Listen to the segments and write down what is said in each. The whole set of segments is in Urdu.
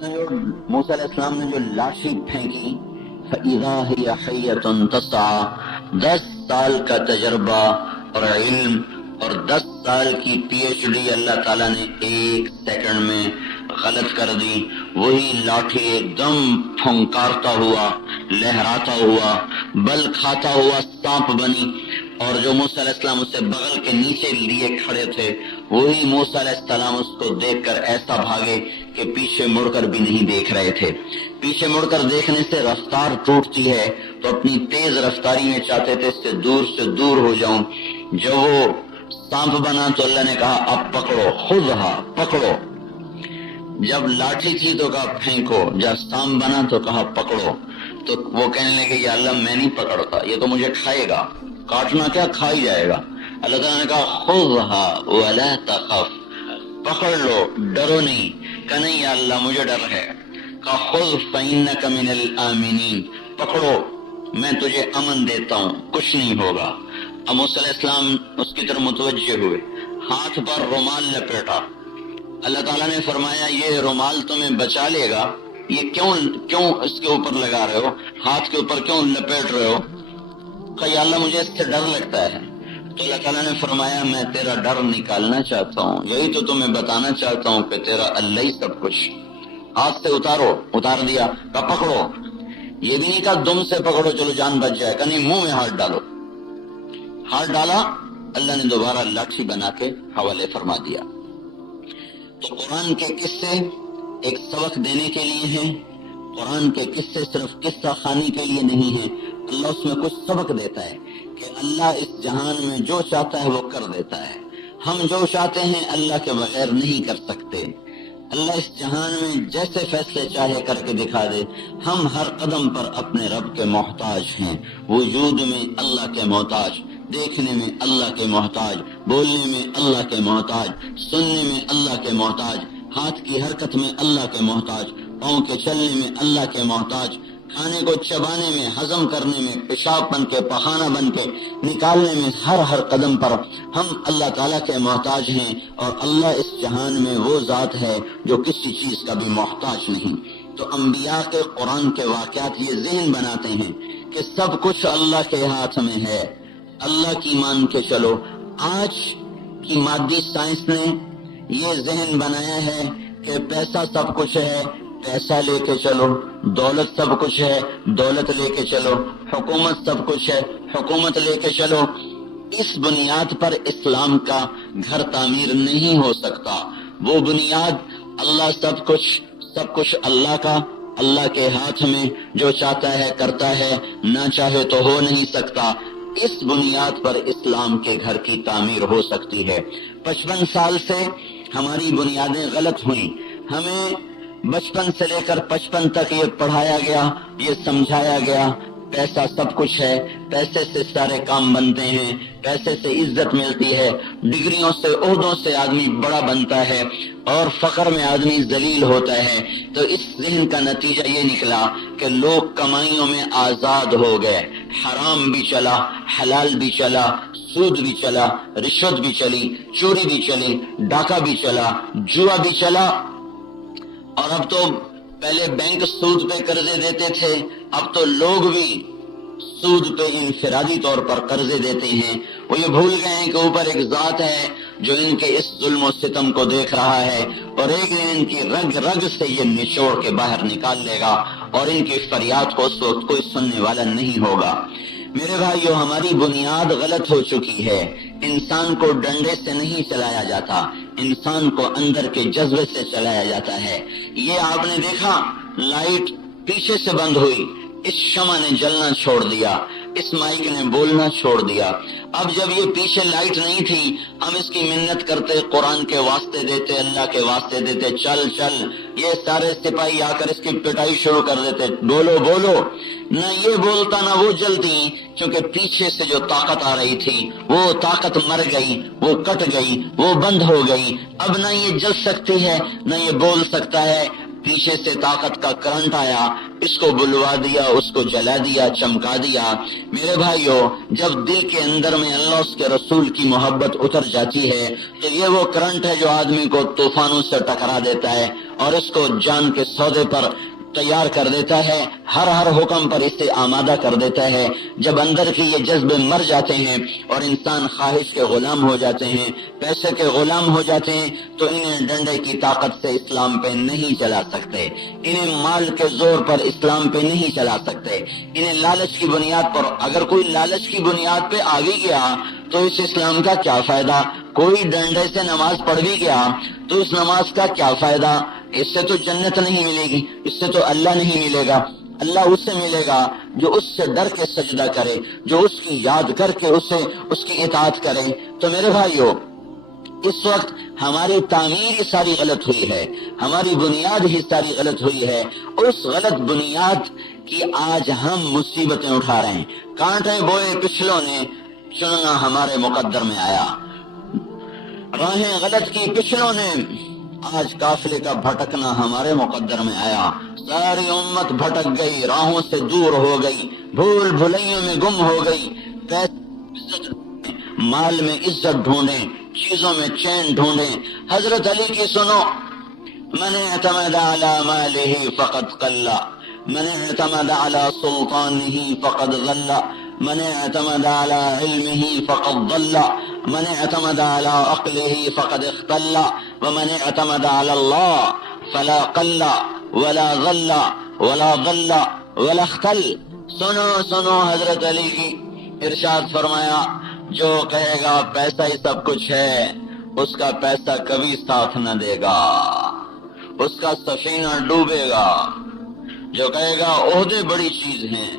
موسیٰ علیہ السلام نے جو لاٹھی پھینکی فَإِذَا هِيَ حَيَّةٌ تَسْعَىٰ، 10 سال کا تجربہ اور علم اور 10 سال کی پی ایچ ڈی اللہ تعالیٰ نے 1 سیکنڈ میں غلط کر دی۔ وہی لاٹھی ایک دم پھنکارتا ہوا، لہراتا ہوا، بل کھاتا ہوا سانپ بنی، اور جو موسیٰ علیہ السلام اسے بغل کے نیچے لیے کھڑے تھے وہی موسیٰ علیہ السلام اس کو دیکھ کر ایسا بھاگے کہ پیچھے مڑ کر بھی نہیں دیکھ رہے تھے۔ پیچھے مڑ کر دیکھنے سے رفتار ٹوٹتی ہے، تو اپنی تیز رفتاری میں چاہتے تھے اس سے دور ہو جاؤں۔ جب وہ سانپ بنا تو اللہ نے کہا اب پکڑو، خذھا، پکڑو۔ جب لاٹھی تھی تو کہا پھینکو، جب سانپ بنا تو کہا پکڑو۔ تو وہ کہنے لگے یا اللہ میں نہیں پکڑتا، یہ تو مجھے کھائے گا، کاٹنا کیا کھا ہی جائے گا۔ اللہ تعالیٰ نے کہا خذھا ولا تخف، پکڑ لو، ڈرو نہیں۔ کہا نہیں یا اللہ مجھے ڈر ہے۔ کہا خذ فإنک من الآمنین، پکڑو میں تجھے امن دیتا ہوں، کچھ نہیں ہوگا۔ اب موسیٰ علیہ السلام اس کی طرف متوجہ ہوئے، ہاتھ پر رومال لپیٹا۔ اللہ تعالیٰ نے فرمایا یہ رومال تمہیں بچا لے گا، یہ کیوں اس کے اوپر لگا رہے ہو، ہاتھ کے اوپر کیوں لپیٹ رہے ہو؟ کہا یا اللہ مجھے اس سے ڈر لگتا ہے۔ تو اللہ تعالیٰ نے فرمایا میں تیرا ڈر نکالنا چاہتا ہوں، یہی تو تمہیں بتانا چاہتا ہوں کہ تیرا اللہ ہی سب کچھ۔ ہاتھ سے اتارو، اتار دیا۔ کہا پکڑو، یہ بھی نہیں کہا دم سے پکڑو چلو جان بچ جائے، کہ نہیں منہ میں ہاتھ ڈالو۔ ہاتھ ڈالا، اللہ نے دوبارہ لاٹھی بنا کے حوالے فرما دیا۔ تو قرآن کے قصے ایک سبق دینے کے لیے ہیں، قرآن کے قصے صرف قصہ خوانی کے لیے نہیں ہیں، اللہ اس میں کچھ سبق دیتا ہے کہ اللہ اس جہان میں جو چاہتا ہے وہ کر دیتا ہے۔ ہم جو چاہتے ہیں اللہ کے بغیر نہیں کر سکتے۔ اللہ اس جہان میں جیسے فیصلے چاہے کر کے دکھا دے۔ ہم ہر قدم پر اپنے رب کے محتاج ہیں، وجود میں اللہ کے محتاج، دیکھنے میں اللہ کے محتاج، بولنے میں اللہ کے محتاج، سننے میں اللہ کے محتاج، ہاتھ کی حرکت میں اللہ کے محتاج، پاؤں کے چلنے میں اللہ کے محتاج، کھانے کو چبانے میں، ہضم کرنے میں، پیشاب بن کے، پخانہ بن کے نکالنے میں، ہر قدم پر ہم اللہ تعالیٰ کے محتاج ہیں، اور اللہ اس جہان میں وہ ذات ہے جو کسی چیز کا بھی محتاج نہیں۔ تو انبیاء کے قرآن کے واقعات یہ ذہن بناتے ہیں کہ سب کچھ اللہ کے ہاتھ میں ہے، اللہ کی مان کے چلو۔ آج کی مادی سائنس نے یہ ذہن بنایا ہے کہ پیسہ سب کچھ ہے، پیسہ لے کے چلو، دولت سب کچھ ہے، دولت لے کے چلو، حکومت سب کچھ ہے، حکومت لے کے چلو۔ اس بنیاد پر اسلام کا گھر تعمیر نہیں ہو سکتا۔ وہ بنیاد اللہ سب کچھ اللہ کا، اللہ کے ہاتھ میں، جو چاہتا ہے کرتا ہے، نہ چاہے تو ہو نہیں سکتا۔ اس بنیاد پر اسلام کے گھر کی تعمیر ہو سکتی ہے۔ 55 سال سے ہماری بنیادیں غلط ہوئیں، ہمیں بچپن سے لے کر 55 تک یہ پڑھایا گیا، یہ سمجھایا گیا پیسہ سب کچھ ہے، پیسے سے سارے کام بنتے ہیں، پیسے سے عزت ملتی ہے، ڈگریوں سے، عہدوں سے آدمی بڑا بنتا ہے، اور فقر میں آدمی ذلیل ہوتا ہے۔ تو اس ذہن کا نتیجہ یہ نکلا کہ لوگ کمائیوں میں آزاد ہو گئے، حرام بھی چلا، حلال بھی چلا، سود بھی چلا، رشوت بھی چلی، چوری بھی چلی، ڈاکہ بھی چلا، جوا بھی چلا۔ اور اب تو پہلے بینک سود پہ قرضے دیتے تھے، اب تو لوگ بھی سود پہ انفرادی طور پر قرضے دیتے ہیں۔ وہ یہ بھول گئے ہیں کہ اوپر ایک ذات ہے جو ان کے اس ظلم و ستم کو دیکھ رہا ہے، اور ایک دن ان کی رگ رگ سے یہ نچوڑ کے باہر نکال لے گا، اور ان کی فریاد کو اس وقت کوئی سننے والا نہیں ہوگا۔ میرے بھائیو، ہماری بنیاد غلط ہو چکی ہے۔ انسان کو ڈنڈے سے نہیں چلایا جاتا، انسان کو اندر کے جذبے سے چلایا جاتا ہے۔ یہ آپ نے دیکھا، لائٹ پیچھے سے بند ہوئی، اس شمع نے جلنا چھوڑ دیا، اس مائک نے بولنا چھوڑ دیا۔ اب جب یہ پیچھے لائٹ نہیں تھی، ہم اس کی منت کرتے، قرآن کے واسطے دیتے، اللہ کے واسطے دیتے، چل چل، یہ سارے سپاہی آ کر اس کی پٹائی شروع کر دیتے، بولو بولو، نہ یہ بولتا نہ وہ جلتی، کیونکہ پیچھے سے جو طاقت آ رہی تھی وہ طاقت مر گئی، وہ کٹ گئی، وہ بند ہو گئی۔ اب نہ یہ جل سکتی ہے، نہ یہ بول سکتا ہے۔ پیچھے سے طاقت کا کرنٹ آیا، اس کو بلوا دیا، اس کو جلا دیا، چمکا دیا۔ میرے بھائیوں، جب دل کے اندر میں اللہ اس کے رسول کی محبت اتر جاتی ہے تو یہ وہ کرنٹ ہے جو آدمی کو طوفانوں سے ٹکرا دیتا ہے اور اس کو جان کے سودے پر تیار کر دیتا ہے، ہر حکم پر اسے آمادہ کر دیتا ہے۔ جب اندر کے یہ جذبے مر جاتے ہیں اور انسان خواہش کے غلام ہو جاتے ہیں، پیسے کے غلام ہو جاتے ہیں، تو انہیں ڈنڈے کی طاقت سے اسلام پہ نہیں چلا سکتے، انہیں مال کے زور پر اسلام پہ نہیں چلا سکتے، انہیں لالچ کی بنیاد پر، اگر کوئی لالچ کی بنیاد پہ آ بھی گیا تو اس اسلام کا کیا فائدہ؟ کوئی ڈنڈے سے نماز پڑھ بھی گیا تو اس نماز کا کیا فائدہ؟ اس سے تو جنت نہیں ملے گی، اس سے تو اللہ نہیں ملے گا۔ اللہ اس سے ملے گا جو اس سے ڈر کے سجدہ کرے، جو اس کی یاد کر کے اس کی اطاعت کرے۔ تو میرے بھائیوں، اس وقت ہماری تعمیر ہی ساری غلط ہوئی ہے، ہماری بنیاد ہی ساری غلط ہوئی ہے، اور اس غلط بنیاد کی آج ہم مصیبتیں اٹھا رہے ہیں۔ کانٹے بوئے پچھلوں نے، چننا ہمارے مقدر میں آیا، راہیں غلط کی پچھلوں نے، آج قافلے کا بھٹکنا ہمارے مقدر میں آیا۔ ساری امت بھٹک گئی، راہوں سے دور ہو گئی، بھول بھلائیوں میں گم ہو گئی، مال میں عزت ڈھونڈیں، چیزوں میں چین ڈھونڈیں۔ حضرت علی کی سنو، من اعتمد على ماله فقد قل، من اعتمد على سلطانه فقد ضل، من اعتمد على علمه فقد ضل، من اعتمد على عقله فقد اختل، ومن اعتمد على الله فلا قل ولا ضل ولا ضل ولا اختل۔ سنو حضرت علی کی ارشاد فرمایا، جو کہے گا پیسہ ہی سب کچھ ہے، اس کا پیسہ کبھی ساتھ نہ دے گا، اس کا سفینہ ڈوبے گا۔ جو کہے گا عہدے بڑی چیز ہیں،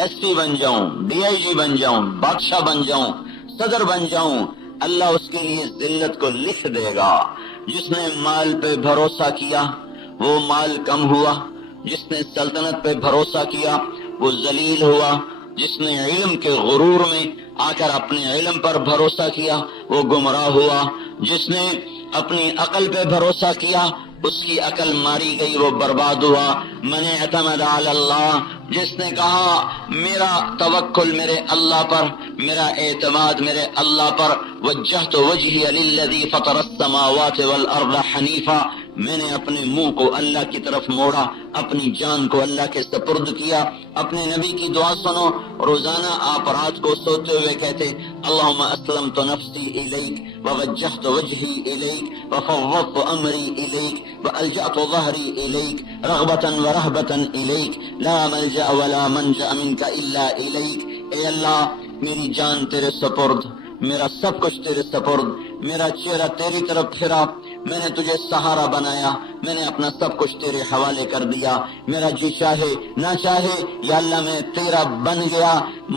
ایس پی بن جاؤں، ڈی آئی جی بن جاؤں، بادشاہ بن جاؤں، صدر بن جاؤں، اللہ اس کے لیے ذلت کو لکھ دے گا۔ جس نے مال پہ بھروسہ کیا وہ مال کم ہوا، جس نے سلطنت پہ بھروسہ کیا وہ ذلیل ہوا، جس نے علم کے غرور میں آ کر اپنے علم پر بھروسہ کیا وہ گمراہ ہوا، جس نے اپنی عقل پہ بھروسہ کیا اس کی عقل ماری گئی، وہ برباد ہوا۔ من اعتمد علی اللہ، جس نے کہا میرا توکل میرے اللہ پر، میرا اعتماد میرے اللہ پر، وجہت وجہی للذی فطر السماوات والارض حنیفا، میں نے اپنے منہ کو اللہ کی طرف موڑا، اپنی جان کو اللہ کے سپرد کیا۔ اپنے نبی کی دعا سنو، روزانہ آپ رات کو سوتے ہوئے کہتے اللہم اسلمت نفسی الیک ووجہت وجہی الیک وفوضت امری الیک والجأت ظہری الیک رغبتا ورہبتا الیک لا ملجأ ولا منجأ منک الا الیک۔ اے اللہ، میری جان تیرے سپرد، میرا سب کچھ تیرے سپرد، میرا چہرہ تیری طرف پھرا، میں نے تجھے سہارا بنایا، میں نے اپنا سب کچھ تیرے حوالے کر دیا، میرا جی چاہے نہ چاہے یا اللہ میں تیرا بن گیا،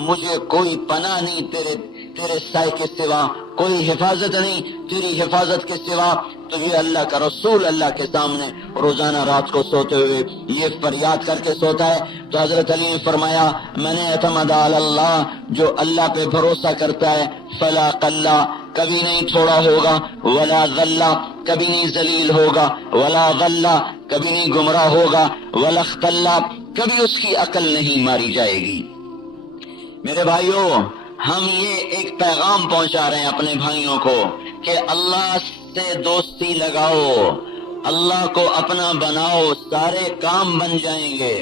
مجھے کوئی پناہ نہیں تیرے سائے کے سوا، کوئی حفاظت نہیں تیری حفاظت کے سوا۔ تو یہ اللہ کا رسول اللہ کے سامنے روزانہ رات کو سوتے ہوئے یہ فریاد کر کے سوتا ہے۔ تو حضرت علی نے فرمایا من اعتمد علی اللہ، جو اللہ پہ بھروسہ کرتا ہے فلا قل، کبھی نہیں تھوڑا ہوگا، ولا ذل، کبھی نہیں ذلیل ہوگا، ولا ضل، کبھی نہیں گمراہ ہوگا، ولا اختل، کبھی اس کی عقل نہیں ماری جائے گی۔ میرے بھائیوں، ہم یہ ایک پیغام پہنچا رہے ہیں اپنے بھائیوں کو کہ اللہ سے دوستی لگاؤ، اللہ کو اپنا بناؤ، سارے کام بن جائیں گے۔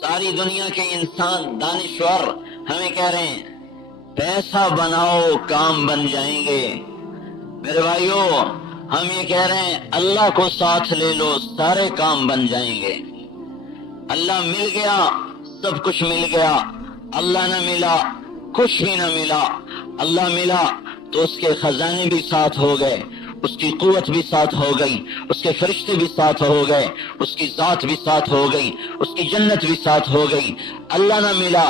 ساری دنیا کے انسان دانشور ہمیں کہہ رہے ہیں پیسہ بناؤ کام بن جائیں گے۔ میرے بھائیوں، ہم یہ کہہ رہے ہیں اللہ کو ساتھ لے لو، سارے کام بن جائیں گے۔ اللہ مل گیا سب کچھ مل گیا، اللہ نہ ملا کچھ بھی نہ ملا۔ اللہ ملا تو اس کے خزانے بھی ساتھ ہو گئے، اس کی قوت بھی ساتھ ہو گئی، اس کے فرشتے بھی ساتھ ہو گئے، اس کی ذات بھی ساتھ ہو گئی، اس کی جنت بھی ساتھ ہو گئی۔ اللہ نہ ملا،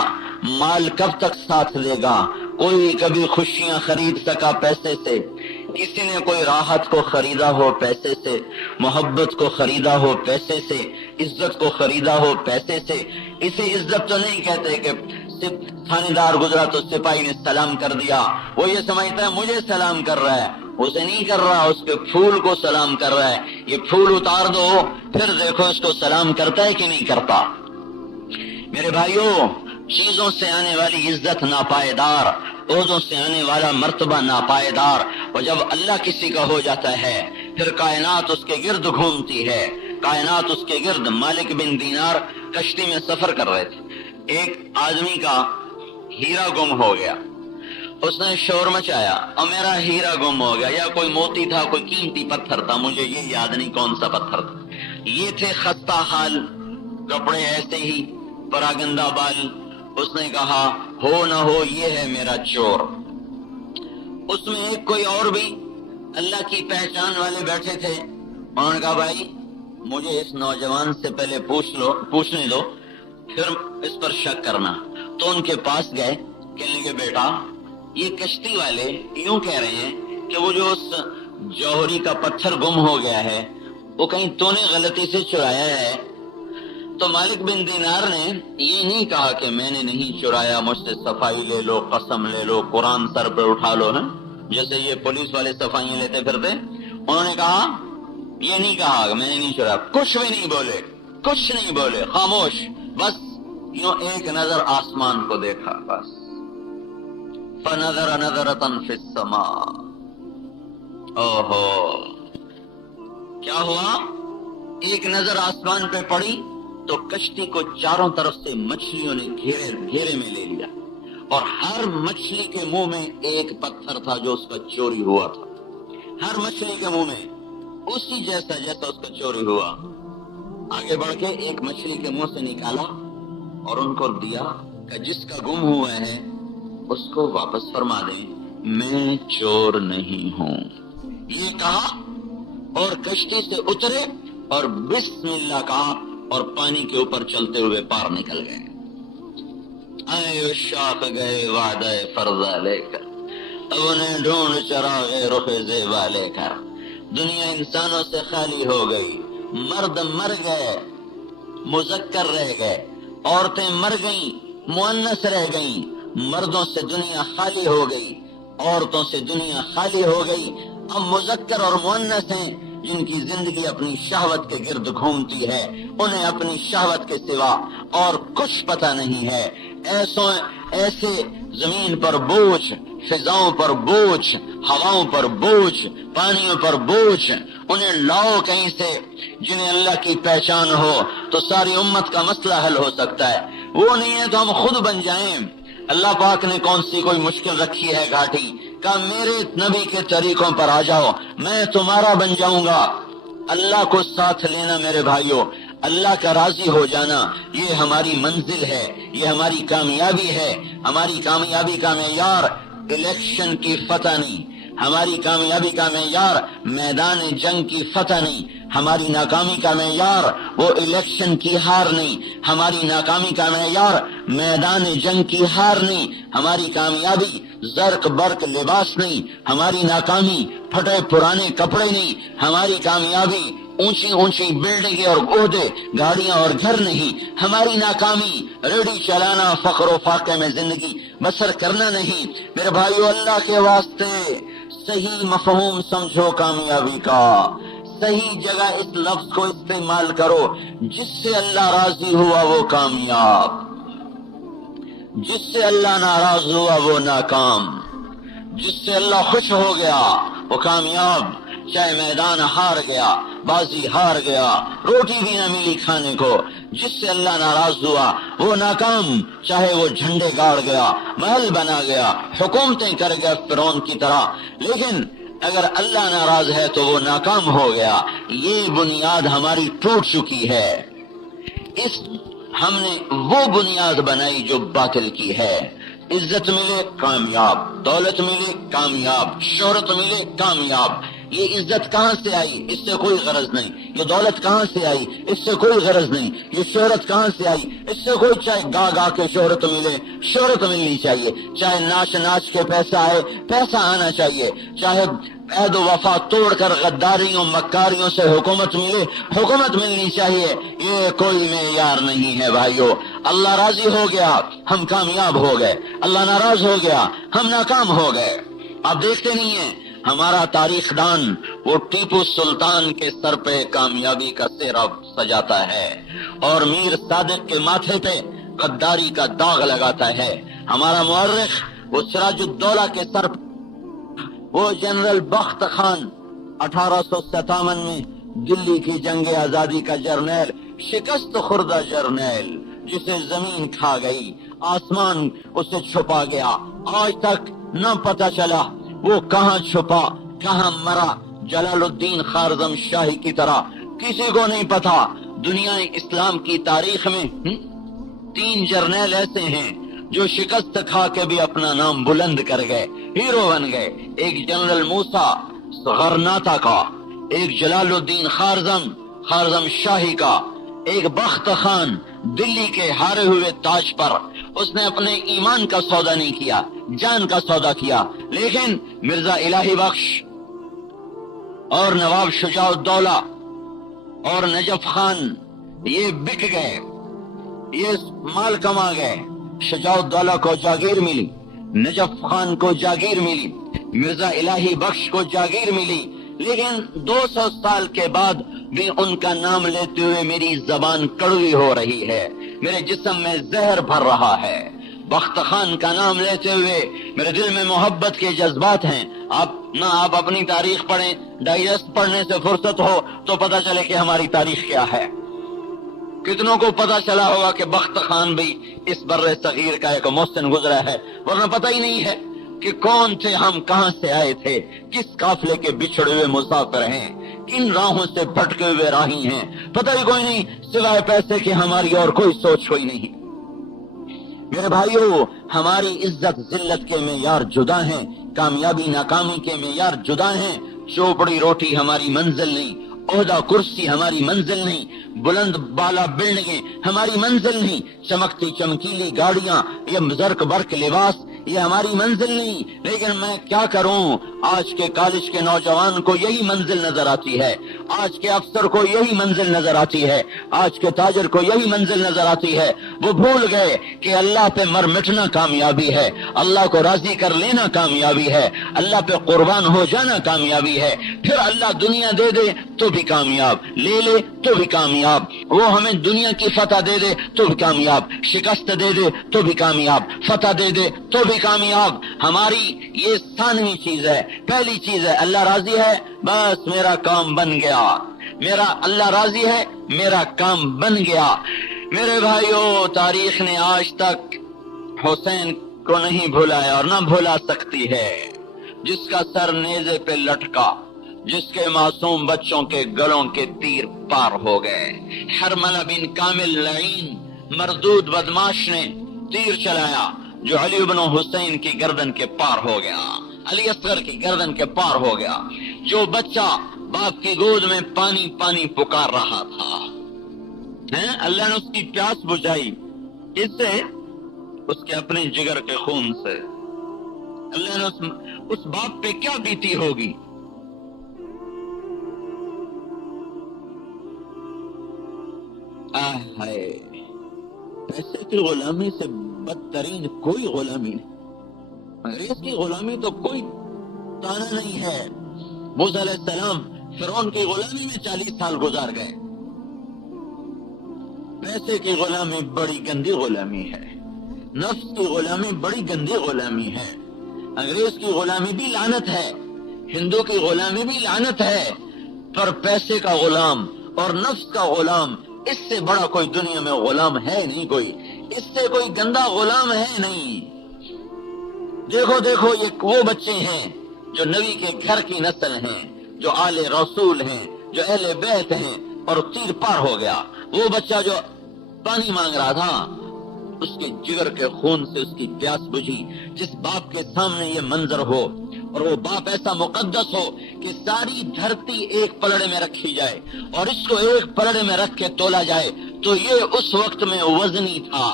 مال کب تک ساتھ دے گا؟ کوئی کبھی خوشیاں خرید سکا پیسے سے؟ کسی نے کوئی راحت کو خریدا ہو پیسے سے، محبت کو خریدا ہو پیسے سے، عزت کو خریدا ہو پیسے سے؟ اسے عزت تو نہیں کہتے کہ تھانے دار گزرا تو سپاہی نے سلام کر دیا، وہ یہ سمجھتا ہے مجھے سلام کر رہا ہے، اسے نہیں کر رہا، اس کے پھول کو سلام کر رہا ہے. یہ پھول اتار دو، پھر دیکھو اس کو سلام کرتا ہے کہ نہیں کرتا. میرے بھائیوں، چیزوں سے آنے والی عزت ناپائیدار، عہدوں سے آنے والا مرتبہ ناپائیدار، اور جب اللہ کسی کا ہو جاتا ہے پھر کائنات اس کے گرد گھومتی ہے. کائنات اس کے گرد. مالک بن دینار کشتی میں سفر کر رہے تھے. ایک آدمی کا ہیرا گم ہو گیا. اس نے شور مچایا اور میرا ہیرا گم ہو گیا، یا کوئی موتی تھا، کوئی قیمتی پتھر تھا، مجھے یہ یاد نہیں کون سا پتھر تھا. یہ تھے خستہ حال، کپڑے ایسے ہی، پراگندہ بال. اس نے کہا ہو نہ ہو یہ ہے میرا چور. اس میں ایک کوئی اور بھی اللہ کی پہچان والے بیٹھے تھے. انہوں نے کہا بھائی مجھے اس نوجوان سے پہلے پوچھنے دو، پھر اس پر شک کرنا. تو ان کے پاس گئے، کہنے کے بیٹا یہ کشتی والے یوں کہہ رہے ہیں کہ وہ جو اس جوہری کا پتھر گم ہو گیا ہے وہ کہیں تو نے غلطی سے چرایا ہے. تو مالک بن دینار نے یہ نہیں کہا کہ میں نے نہیں چرایا، مجھ سے صفائی لے لو، قسم لے لو، قرآن سر پہ اٹھا لو، ہے جیسے یہ پولیس والے صفائیاں لیتے پھرتے. انہوں نے کہا یہ نہیں کہا کہ میں نے نہیں چرایا. کچھ بھی نہیں بولے، کچھ نہیں بولے، خاموش. بس یوں ایک نظر آسمان کو دیکھا. بس فنظر نظرۃ فی السماء. اوہو، کیا ہوا؟ ایک نظر آسمان پہ پڑی تو کشتی کو چاروں طرف سے مچھلیوں نے گھیرے میں لے لیا، اور ہر مچھلی کے منہ میں ایک پتھر تھا جو اس کا چوری ہوا تھا. ہر مچھلی کے منہ میں اسی جیسا اس کا چوری ہوا. آگے بڑھ کے ایک مچھلی کے منہ سے نکالا اور ان کو دیا کہ جس کا گم ہوا ہے اس کو واپس فرما دیں، میں چور نہیں ہوں. یہ کہا اور کشتی سے اترے اور بسم اللہ کہا اور پانی کے اوپر چلتے ہوئے پار نکل گئے. اے شاخ گئے وعدہ فرضہ لے کر، اب انہیں ڈھونڈ چراغ رخ زیبا لے کر. دنیا انسانوں سے خالی ہو گئی. مرد مر گئے، مذکر رہ گئے، عورتیں مر گئیں، مؤنث رہ گئیں. مردوں سے دنیا خالی ہو گئی، عورتوں سے دنیا خالی ہو گئی. اب مذکر اور مؤنث ہیں جن کی زندگی اپنی شہوت کے گرد گھومتی ہے. انہیں اپنی شہوت کے سوا اور کچھ پتہ نہیں ہے. ایسے زمین پر بوجھ، فضاؤں پر بوجھ، ہواؤں پر بوجھ، پانیوں پر بوجھ. انہیں لاؤ کہیں سے جنہیں اللہ کی پہچان ہو تو ساری امت کا مسئلہ حل ہو سکتا ہے. وہ نہیں ہے تو ہم خود بن جائیں. اللہ پاک نے کون سی کوئی مشکل رکھی ہے گھاٹی؟ کہا میرے نبی کے طریقوں پر آ جاؤ، میں تمہارا بن جاؤں گا. اللہ کو ساتھ لینا میرے بھائیوں، اللہ کا راضی ہو جانا، یہ ہماری منزل ہے، یہ ہماری کامیابی ہے. ہماری کامیابی کا معیار الیکشن کی فتح نہیں، ہماری کامیابی کا معیار میدان جنگ کی فتح نہیں، ہماری ناکامی کا معیار وہ الیکشن کی ہار نہیں، ہماری ناکامی کا معیار میدان جنگ کی ہار نہیں، ہماری کامیابی زرق برق لباس نہیں، ہماری ناکامی پھٹے پرانے کپڑے نہیں، ہماری کامیابی اونچی اونچی بلڈنگیں اور عہدے، گاڑیاں اور گھر نہیں. ہماری ناکامی ریڈی چلانا، فقر و فاقے میں زندگی بسر کرنا نہیں. میرے بھائیو، اللہ کے واسطے صحیح مفہوم سمجھو کامیابی کا. صحیح جگہ اس لفظ کو استعمال کرو. جس سے اللہ راضی ہوا وہ کامیاب، جس سے اللہ ناراض ہوا وہ ناکام. جس سے اللہ خوش ہو گیا وہ کامیاب. چاہے میدان ہار گیا، بازی ہار گیا، روٹی بھی نہ ملی کھانے کو. جس سے اللہ ناراض ہوا وہ ناکام. چاہے وہ جھنڈے گاڑ گیا، محل بنا گیا، حکومتیں کر گیا فرعون کی طرح، لیکن اگر اللہ ناراض ہے تو وہ ناکام ہو گیا. یہ بنیاد ہماری ٹوٹ چکی ہے. ہم نے وہ بنیاد بنائی جو باطل کی ہے. عزت ملے کامیاب، دولت ملے کامیاب، شہرت ملے کامیاب. یہ عزت کہاں سے آئی؟ اس سے کوئی غرض نہیں. یہ دولت کہاں سے آئی؟ اس سے کوئی غرض نہیں. یہ شہرت کہاں سے آئی؟ اس سے کوئی، چاہے گا گا کے شہرت ملے، شہرت ملنی چاہیے. چاہے ناچ ناچ کے پیسہ آئے، پیسہ آنا چاہیے. چاہے عہد و وفا توڑ کر غداریوں مکاریوں سے حکومت ملے، حکومت ملنی چاہیے. یہ کوئی معیار نہیں ہے بھائیو. اللہ راضی ہو گیا ہم کامیاب ہو گئے، اللہ ناراض ہو گیا ہم ناکام ہو گئے. آپ دیکھتے نہیں ہیں ہمارا تاریخ دان وہ ٹیپو سلطان کے سر پہ کامیابی کا سہرا سجاتا ہے اور میر صادق کے ماتھے پہ غداری کا داغ لگاتا ہے. ہمارا مورخ وہ سراج الدولہ کے سر پہ وہ جنرل بخت خان 1857 میں دلی کی جنگ آزادی کا جرنیل، شکست خوردہ جرنیل جسے زمین کھا گئی، آسمان اسے چھپا گیا، آج تک نہ پتہ چلا وہ کہاں چھپا کہاں مرا. جلال الدین خارزم شاہی کی طرح کسی کو نہیں پتا. دنیا اسلام کی تاریخ میں 3 جرنیل ایسے ہیں جو شکست کھا کے بھی اپنا نام بلند کر گئے، ہیرو بن گئے. ایک جنرل موسیٰ غرناطہ کا، ایک جلال الدین خارزم شاہی کا، ایک بخت خان دلی کے ہارے ہوئے تاج پر. اس نے اپنے ایمان کا سودا نہیں کیا، جان کا سودا کیا. لیکن مرزا الہی بخش اور نواب شجاع الدولہ اور نجف خان یہ بک گئے، یہ مال کما گئے. شجاع الدولہ کو جاگیر ملی، نجف خان کو جاگیر ملی، مرزا الہی بخش کو جاگیر ملی. لیکن 200 سال کے بعد بھی ان کا نام لیتے ہوئے میری زبان کڑوی ہو رہی ہے، میرے جسم میں زہر بھر رہا ہے. بخت خان کا نام لیتے ہوئے میرے دل میں محبت کے جذبات ہیں. آپ اپنی تاریخ پڑھیں، ڈائجسٹ پڑھنے سے فرصت ہو تو پتہ چلے کہ ہماری تاریخ کیا ہے. کتنوں کو پتہ چلا ہوگا کہ بخت خان بھی اس بر صغیر کا ایک محسن گزرا ہے، ورنہ پتہ ہی نہیں ہے کہ کون تھے ہم، کہاں سے آئے تھے، کس قافلے کے بچھڑے ہوئے مسافر ہیں، کن راہوں سے بھٹکے ہوئے راہی ہیں. پتہ ہی کوئی نہیں سوائے پیسے کہ ہماری اور کوئی سوچ کوئی نہیں. میرے بھائیو، ہماری عزت ذلت کے معیار جدا ہیں، کامیابی ناکامی کے معیار جدا ہیں. چوپڑی روٹی ہماری منزل نہیں، عہدہ کرسی ہماری منزل نہیں، بلند بالا بلڈنگیں ہماری منزل نہیں، چمکتی چمکیلی گاڑیاں یا زرق برق لباس یہ ہماری منزل نہیں. لیکن میں کیا کروں، آج کے کالج کے نوجوان کو یہی منزل نظر آتی ہے، آج کے افسر کو یہی منزل نظر آتی ہے، آج کے تاجر کو یہی منزل نظر آتی ہے. وہ بھول گئے کہ اللہ پہ مر مٹنا کامیابی ہے، اللہ کو راضی کر لینا کامیابی ہے، اللہ پہ قربان ہو جانا کامیابی ہے. پھر اللہ دنیا دے دے تو بھی کامیاب، لے لے تو بھی کامیاب. وہ ہمیں دنیا کی فتح دے دے تو بھی کامیاب، شکست دے دے تو بھی کامیاب، فتح دے دے تو بھی کامیاب. ہماری یہ ثانوی چیز ہے. پہلی چیز ہے اللہ راضی ہے، بس میرا کام بن گیا، میرا اللہ راضی ہے، میرا کام بن گیا. میرے بھائیو، تاریخ نے آج تک حسین کو نہیں بھلایا اور نہ بھلا سکتی ہے، جس کا سر نیزے پہ لٹکا، جس کے معصوم بچوں کے گلوں کے تیر پار ہو گئے. حرملہ بن کامل لعین مردود بدماش نے تیر چلایا جو علی بن حسین کی گردن کے پار ہو گیا، علی اصغر کی گردن کے پار ہو گیا. جو بچہ باپ کی گود میں پانی پانی پکار رہا تھا، اللہ نے اس کی پیاس بجھائی، اس سے اس کے اپنے جگر کے خون سے. اللہ نے اس باپ پہ کیا بیتی ہوگی. پیسے کی غلامی سے بدترین کوئی غلامی نہیں. انگریز کی غلامی تو کوئی تانا نہیں ہے. موسیٰ علیہ السلام فرعون کی غلامی میں 40 سال گزار گئے. پیسے کی غلامی بڑی گندی غلامی ہے، نفس کی غلامی بڑی گندی غلامی ہے. انگریز کی غلامی بھی لعنت ہے، ہندو کی غلامی بھی لعنت ہے، پر پیسے کا غلام اور نفس کا غلام، اس سے بڑا کوئی دنیا میں غلام ہے نہیں. کوئی اس سے کوئی گندا غلام ہے نہیں. دیکھو یہ وہ بچے ہیں جو نبی کے گھر کی نسل ہیں، جو آل رسول ہیں، جو اہل بیت ہیں، اور تیر پار ہو گیا. وہ بچہ جو پانی مانگ رہا تھا، اس کے جگر کے خون سے اس کی پیاس بجھی. جس باپ کے سامنے یہ منظر ہو اور وہ باپ ایسا مقدس ہو کہ ساری دھرتی ایک پلڑے میں رکھی جائے اور اس کو ایک پلڑے میں رکھ کے تولا جائے، تو یہ اس وقت میں وزنی تھا.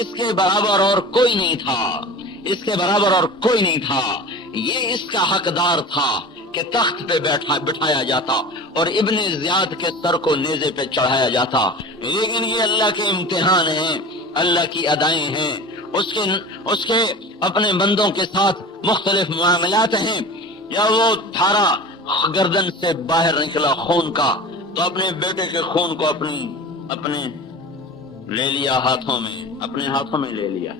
اس کے برابر اور کوئی نہیں تھا، اس کے برابر اور کوئی نہیں تھا. یہ اس کا حقدار تھا کہ تخت پہ بٹھایا جاتا اور ابن زیاد کے سر کو نیزے پہ چڑھایا جاتا. لیکن یہ اللہ کے امتحان ہیں، اللہ کی ادائیں ہیں، اس کے اپنے بندوں کے ساتھ مختلف معاملات ہیں. یا وہ دھارا گردن سے باہر نکلا خون کا تو اپنے بیٹے کے خون کو اپنے لے لیا ہاتھوں میں، اپنے ہاتھوں میں لے لیا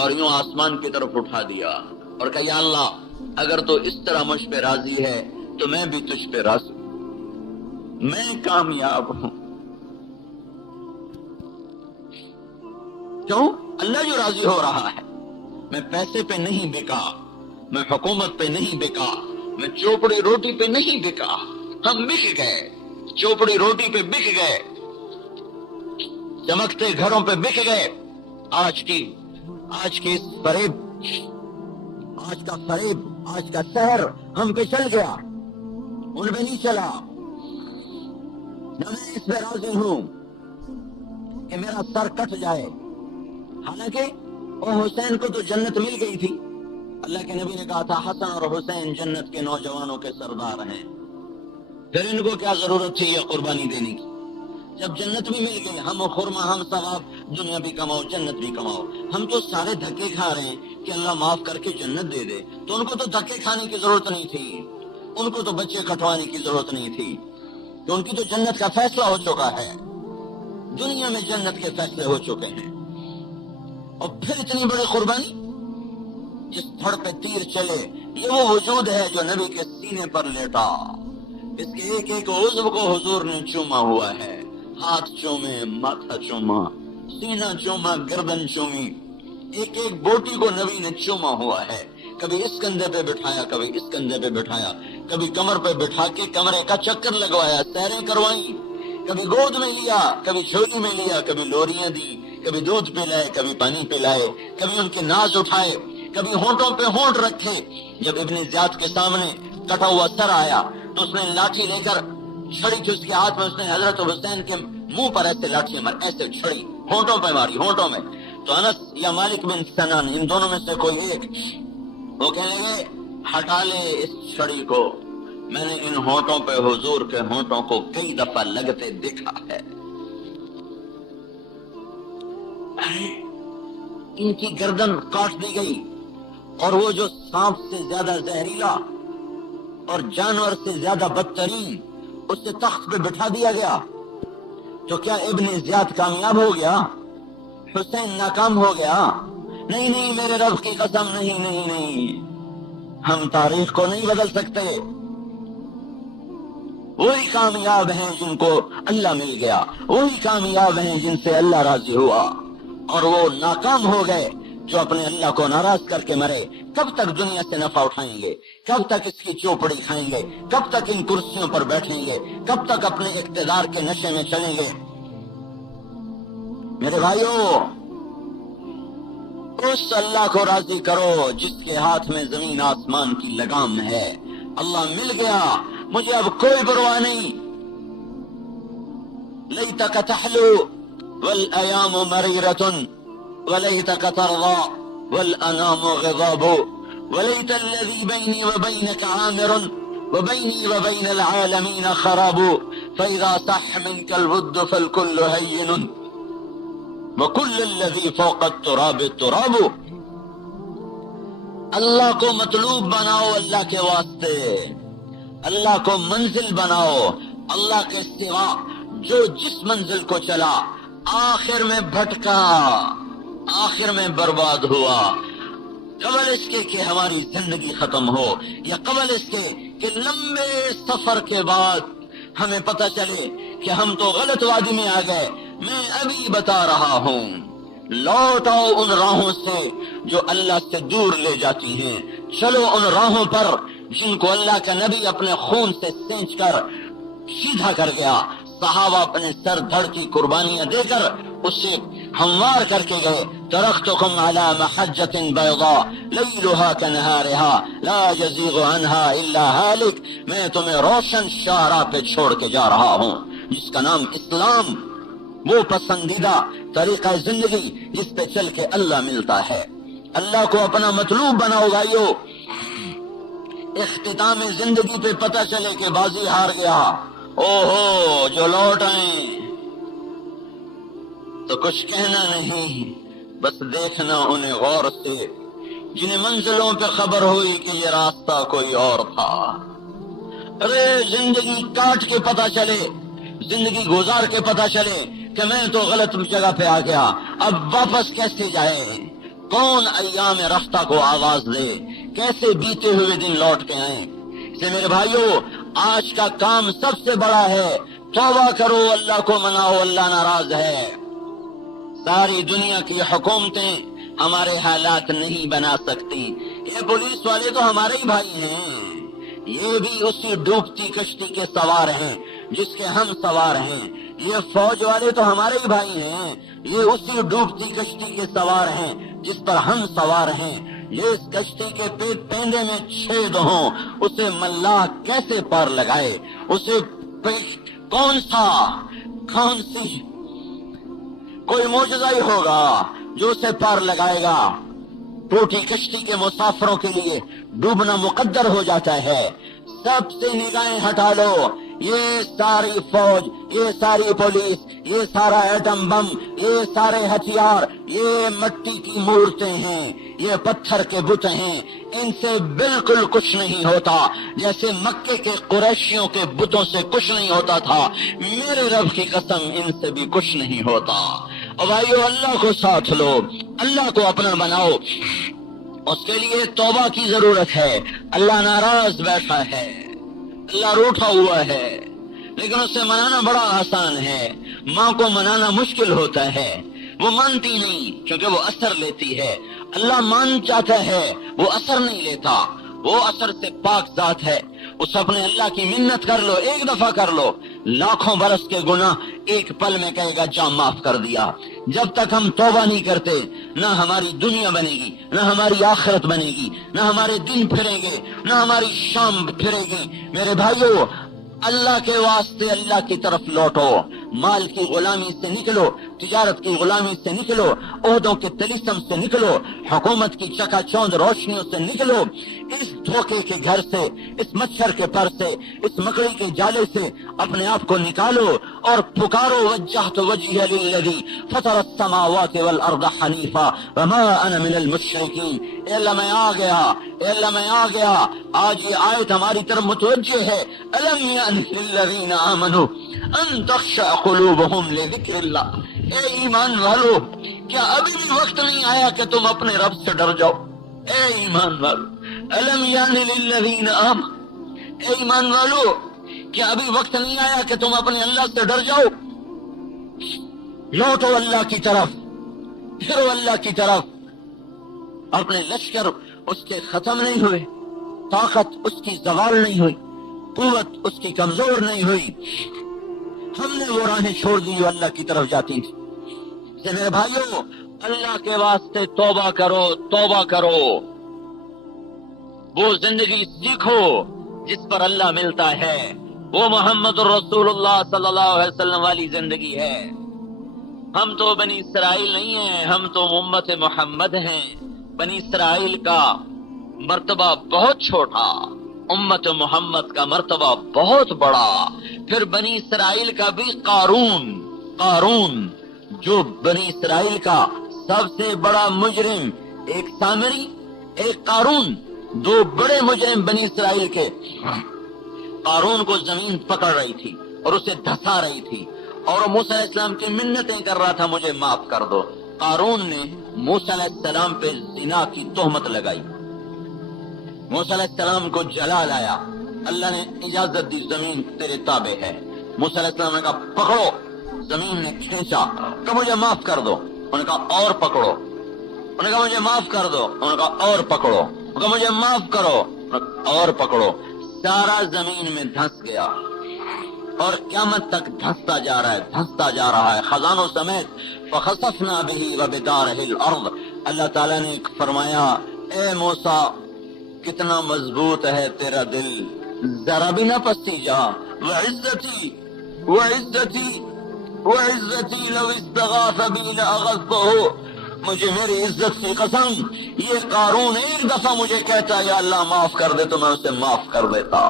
اور یوں آسمان کی طرف اٹھا دیا اور کہا یا اللہ اگر تو اس طرح مجھ پہ راضی ہے تو میں بھی تجھ پہ راضی، میں کامیاب ہوں۔ کیوں؟ اللہ جو راضی ہو رہا ہے۔ میں پیسے پہ نہیں بکا، میں حکومت پہ نہیں بکا، میں چوپڑی روٹی پہ نہیں بکا، ہم بک گئے، چوپڑی روٹی پہ بک گئے، چمکتے گھروں پہ بک گئے۔ آج کی اس فریب، آج کا فریب، آج کا سحر ہم پہ چل گیا، ان پہ نہیں چلا۔ نہ میں اس پہ راضی ہوں کہ میرا سر کٹ جائے، حالانکہ وہ حسین کو تو جنت مل گئی تھی۔ اللہ کے نبی نے کہا تھا حسن اور حسین جنت کے نوجوانوں کے سردار ہیں، پھر ان کو کیا ضرورت تھی یہ قربانی دینے کی؟ جب جنت بھی مل گئی، ہم خرما، ہم ثواب، دنیا بھی کماؤ جنت بھی کماؤ، ہم تو سارے دھکے کھا رہے ہیں کہ اللہ معاف کر کے جنت دے دے، تو ان کو تو دھکے کھانے کی ضرورت نہیں تھی، ان کو تو بچے کٹوانے کی ضرورت نہیں تھی، کہ ان کی تو جنت کا فیصلہ ہو چکا ہے، دنیا میں جنت کے فیصلے ہو چکے ہیں۔ اور پھر اتنی بڑی قربانی، جس دھڑ پہ تیر چلے، یہ وہ وجود ہے جو نبی کے سینے پر لیٹا، اس کے ایک ایک عضو کو حضور نے چوما ہوا ہے، ہاتھ چومے، ماتھا چوما، سینہ چوما، گردن چومی، ایک ایک بوٹی کو نبی نے چوما ہوا ہے، کبھی اس کندھے پہ بٹھایا، کبھی اس کندھے پہ بٹھایا، کبھی کمر پہ بٹھا کے کمرے کا چکر لگوایا، سیریں کروائیں، کبھی گود میں لیا، کبھی جھولی میں لیا، کبھی لوریاں دی، کبھی دودھ پلائے، کبھی پانی پلائے، کبھی ان کے ناز اٹھائے، کبھی ہونٹوں پہ ہونٹ رکھے۔ جب ابن زیاد کے سامنے کٹا ہوا سر آیا تو اس نے لاٹھی لے کر چھڑی تھی اس کے ہاتھ میں، اس نے حضرت حسین کے منہ پر ایسے لاٹھی مار، ایسے چھڑی ہونٹوں پہ ماری، ہونٹوں میں۔ تو انس یا مالک بن سنان، ان دونوں میں سے کوئی ایک، وہ کہنے لگے ہٹا لے اس چھڑی کو، میں نے ان ہونٹوں پہ حضور کے ہونٹوں کو کئی دفعہ لگتے دیکھا ہے۔ ان کی گردن کاٹ دی گئی، اور وہ جو سانپ سے زیادہ زہریلا اور جانور سے زیادہ بدترین، اسے تخت پہ بٹھا دیا گیا۔ تو کیا ابن زیاد کامیاب ہو گیا؟ حسین ناکام ہو گیا؟ نہیں نہیں، میرے رب کی قسم، نہیں نہیں نہیں، ہم تاریخ کو نہیں بدل سکتے۔ وہی کامیاب ہیں جن کو اللہ مل گیا، وہی کامیاب ہیں جن سے اللہ راضی ہوا، اور وہ ناکام ہو گئے جو اپنے اللہ کو ناراض کر کے مرے۔ کب تک دنیا سے نفع اٹھائیں گے؟ کب تک اس کی چوپڑی کھائیں گے؟ کب تک ان کرسیوں پر بیٹھیں گے؟ کب تک اپنے اقتدار کے نشے میں چلیں گے؟ میرے بھائیوں، اس اللہ کو راضی کرو جس کے ہاتھ میں زمین آسمان کی لگام ہے۔ اللہ مل گیا، مجھے اب کوئی پرواہ نہیں۔ لیتک تحلو والایام مریرۃ ولیتک ترضى والانام غضاب ولیت الذی بینی وبینک عامر وبینی وبین العالمین خراب فاذا صح منک الود فالکل هین وکل الذی فوق التراب تراب۔ اللہ کو مطلوب بناؤ اللہ کے واسطے، اللہ کو منزل بناؤ، اللہ کے سوا جو جس منزل کو چلا آخر میں بھٹکا، آخر میں برباد ہوا۔ قبل اس کے کہ ہماری زندگی ختم ہو، یا قبل اس کے کہ لمبے سفر کے بعد ہمیں پتہ چلے کہ ہم تو غلط وادی میں آ گئے، میں ابھی بتا رہا ہوں، لوٹ آؤ ان راہوں سے جو اللہ سے دور لے جاتی ہیں، چلو ان راہوں پر جن کو اللہ کا نبی اپنے خون سے سینچ کر سیدھا کر گیا۔ صحابہ اپنے سر دھڑ کی قربانیاں دے کر اسے ہموار کر کے گئے۔ ترکتکم علی محجۃ بیضاء لیلھا کنہارھا لا یزیغ عنہا الا ہالک، میں تمہیں روشن شاہراہ پہ چھوڑ کے جا رہا ہوں جس کا نام اسلام، وہ پسندیدہ طریقہ زندگی جس پہ چل کے اللہ ملتا ہے۔ اللہ کو اپنا مطلوب بناؤ بھائیو، اختتام زندگی پہ پتہ چلے کہ بازی ہار گیا، اوہو جو لوٹ آئیں تو کچھ کہنا نہیں، بس دیکھنا انہیں غور سے جنہیں منزلوں پہ خبر ہوئی کہ یہ راستہ کوئی اور تھا۔ ارے زندگی کاٹ کے پتہ چلے، زندگی گزار کے پتہ چلے کہ میں تو غلط جگہ پہ آ گیا، اب واپس کیسے جائے؟ کون ایام رفتہ کو آواز دے؟ کیسے بیتے ہوئے دن لوٹ کے آئیں؟ اسے میرے بھائیو، آج کا کام سب سے بڑا ہے، توبہ کرو، اللہ کو مناؤ، اللہ ناراض ہے۔ ساری دنیا کی حکومتیں ہمارے حالات نہیں بنا سکتی۔ یہ پولیس والے تو ہمارے ہی بھائی ہیں، یہ بھی اسی ڈوبتی کشتی کے سوار ہیں جس کے ہم سوار ہیں۔ یہ فوج والے تو ہمارے ہی بھائی ہیں، یہ اسی ڈوبتی کشتی کے سوار ہیں جس پر ہم سوار ہیں۔ یہ اس کشتی کے پیندے میں چھید ہوں، اسے ملاح کیسے پار لگائے؟ اسے کون سی کوئی معجزہ ہی ہوگا جو اسے پار لگائے گا؟ ٹوٹی کشتی کے مسافروں کے لیے ڈوبنا مقدر ہو جاتا ہے۔ سب سے نگاہیں ہٹا لو، یہ ساری فوج، یہ ساری پولیس، یہ سارا ایٹم بم، یہ سارے ہتھیار، یہ مٹی کی مورتیں ہیں، یہ پتھر کے بت ہیں، ان سے بالکل کچھ نہیں ہوتا، جیسے مکے کے قریشیوں کے بتوں سے کچھ نہیں ہوتا تھا۔ میرے رب کی قسم، ان سے بھی کچھ نہیں ہوتا۔ اور بھائیو، اللہ کو ساتھ لو، اللہ کو اپنا بناؤ، اس کے لیے توبہ کی ضرورت ہے۔ اللہ ناراض بیٹھا ہے، اللہ روٹھا ہوا ہے، لیکن اسے منانا بڑا آسان ہے۔ ماں کو منانا مشکل ہوتا ہے، وہ مانتی نہیں کیونکہ وہ اثر لیتی ہے۔ اللہ مان چاہتا ہے، وہ اثر نہیں لیتا، وہ اثر سے پاک ذات ہے۔ اس اپنے اللہ کی منت کر لو، ایک دفعہ کر لو، لاکھوں برس کے گناہ ایک پل میں کہے گا جا معاف کر دیا۔ جب تک ہم توبہ نہیں کرتے، نہ ہماری دنیا بنے گی، نہ ہماری آخرت بنے گی، نہ ہمارے دن پھریں گے، نہ ہماری شام پھرے گی۔ میرے بھائیو، اللہ کے واسطے اللہ کی طرف لوٹو، مال کی غلامی سے نکلو، تجارت کی غلامی سے نکلو، عہدوں کے طلسم سے نکلو، حکومت کی چکا چوند روشنیوں سے نکلو، اس دھوکے کے گھر سے، اس مچھر کے پر سے، اس مکڑی کے جالے سے اپنے آپ کو نکالو اور پکارو وجہت وجہی للذی فطر السماوات والارض حنیفا وما انا من المشرکین۔ اے اللہ میں آ گیا، اے اللہ میں آ گیا۔ آج یہ آیت ہماری طرف متوجہ ہے، الم یأن للذین آمنوا ان تخشع قلوبہم لذکر اللہ۔ اے ایمان والو، کیا ابھی بھی وقت نہیں آیا کہ تم اپنے رب سے ڈر جاؤ؟ اے ایمان والو، الم یأن للذین آمنوا، اے ایمان والو، کیا ابھی وقت نہیں آیا کہ تم اپنے اللہ سے ڈر جاؤ؟ لوٹو اللہ کی طرف، پھرو اللہ کی طرف۔ اپنے لشکر اس کے ختم نہیں ہوئے، طاقت اس کی زوال نہیں ہوئی، قوت اس کی کمزور نہیں ہوئی۔ ہم نے وہ راہیں چھوڑ دی جو اللہ کی طرف جاتی تھی۔ سے میرے بھائیو، اللہ کے واسطے توبہ کرو، توبہ کرو، وہ زندگی سیکھو جس پر اللہ ملتا ہے، وہ محمد الرسول اللہ صلی اللہ علیہ وسلم والی زندگی ہے۔ ہم تو بنی اسرائیل نہیں ہیں، ہم تو امت محمد ہیں۔ بنی اسرائیل کا مرتبہ بہت چھوٹا، امت محمد کا مرتبہ بہت بڑا۔ پھر بنی اسرائیل کا بھی قارون جو بنی اسرائیل کا سب سے بڑا مجرم، ایک سامری، ایک قارون، دو بڑے مجرم بنی اسرائیل کے۔ قارون کو زمین پکڑ رہی تھی اور اسے دھسا رہی تھی، اور موسیٰ علیہ السلام کی منتیں کر رہا تھا مجھے معاف کر دو۔ قارون نے موسیٰ علیہ السلام پہ زنا کی تہمت لگائی، موسیٰ علیہ السلام کو جلا لایا۔ اللہ نے اجازت دی، زمین تیرے تابع ہے۔ موسیٰ علیہ السلام نے کہا پکڑو، زمین نے کھینچا کہ مجھے معاف کر دو، انہوں نے کہا اور پکڑو، انہوں نے کہا مجھے معاف کر دو، انہوں نے کہا اور پکڑو، انہوں نے کہا مجھے معاف کرو، انہوں نے کہا اور پکڑو۔ سارا زمین میں دھس گیا اور قیامت تک دھستا جا رہا ہے، دھستا جا رہا ہے، خزانوں سمیت۔ فخسفنا به وبداره الارض، اللہ تعالیٰ نے فرمایا اے موسیٰ کتنا مضبوط ہے تیرا دل، ذرا بھی نہ پسی جا۔ وعزتی وعزتی وعزتی لو استغاث بی لاغثته، مجھے میری عزت کی قسم، یہ قارون ایک دفعہ مجھے کہتا یا اللہ معاف کر دے تو میں اسے معاف کر دیتا،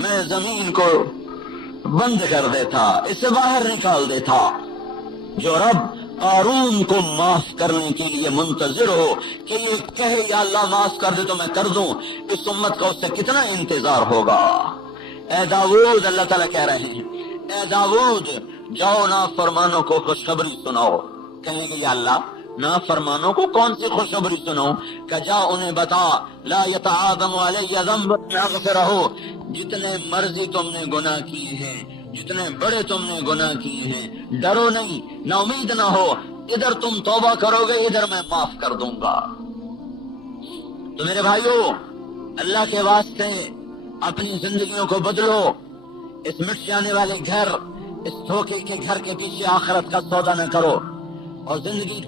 میں زمین کو بند کر دیتا، اسے باہر نکال دیتا۔ جو رب قارون کو معاف کرنے کے لیے منتظر ہو کہ یہ کہے یا اللہ معاف کر دے تو میں کر دوں، اس امت کا اس سے کتنا انتظار ہوگا۔ اے داؤد، اللہ تعالیٰ کہہ رہے ہیں اے داؤد جاؤ نافرمانوں کو خوشخبری سناؤ۔ کہیں گے یا اللہ نافرمانوں کو کون سی خوشخبری سناؤں؟ کہ جا انہیں بتا لا یتعاظم علی ذنب اغفرہ، جتنے مرضی تم نے گناہ کیے ہیں، جتنے بڑے تم نے گناہ کیے ہیں، ڈرو نہیں، نا امید نہ ہو، ادھر تم توبہ کرو گے ادھر میں معاف کر دوں گا۔ تو میرے بھائیو، اللہ کے واسطے اپنی زندگیوں کو بدلو، اس مٹ جانے والے گھر، اس دھوکے کے گھر کے پیچھے آخرت کا سودا نہ کرو، اور زندگی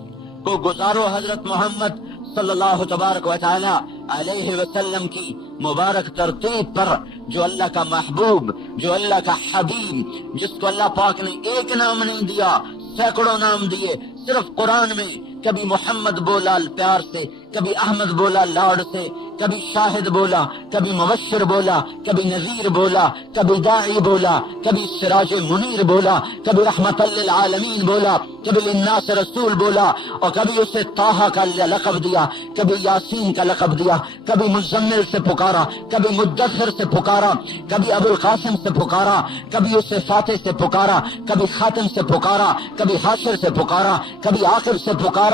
کو گزارو حضرت محمد صلی اللہ تبارک و تعالی علیہ وسلم کی مبارک ترتیب پر، جو اللہ کا محبوب، جو اللہ کا حبیب، جس کو اللہ پاک نے ایک نام نہیں دیا، سینکڑوں نام دیے۔ صرف قرآن میں کبھی محمد بولا پیار سے، کبھی احمد بولا لاڈ سے، کبھی شاہد بولا، کبھی مبشر بولا، کبھی نذیر بولا، کبھی داعی بولا، کبھی سراج منیر بولا، کبھی رحمت للعالمین بولا، کبھی للناس رسول بولا، اور کبھی اسے طٰہٰ کا لقب دیا، کبھی یاسین کا لقب دیا، کبھی مزمل سے پکارا، کبھی مدثر سے پکارا، کبھی ابو القاسم سے پکارا، کبھی اسے فاتح سے پکارا، کبھی خاتم سے پکارا، کبھی حاشر سے پکارا، کبھی عاقب سے پکارا۔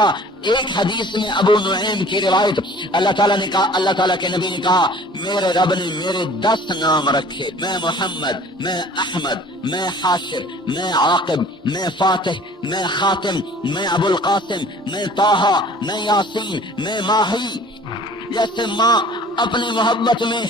ایک حدیث میں ابو نعیم کی روایت، اللہ تعالیٰ نے کہا، اللہ تعالیٰ کے نبی نے کہا میرے رب نے میرے 10 نام رکھے، میں محمد، میں احمد، میں حاشر، میں عاقب، میں فاتح، میں خاتم، میں ابو القاسم، میں طٰہٰ، میں یاسین، میں ماہی۔ جیسے ماں اپنی محبت میں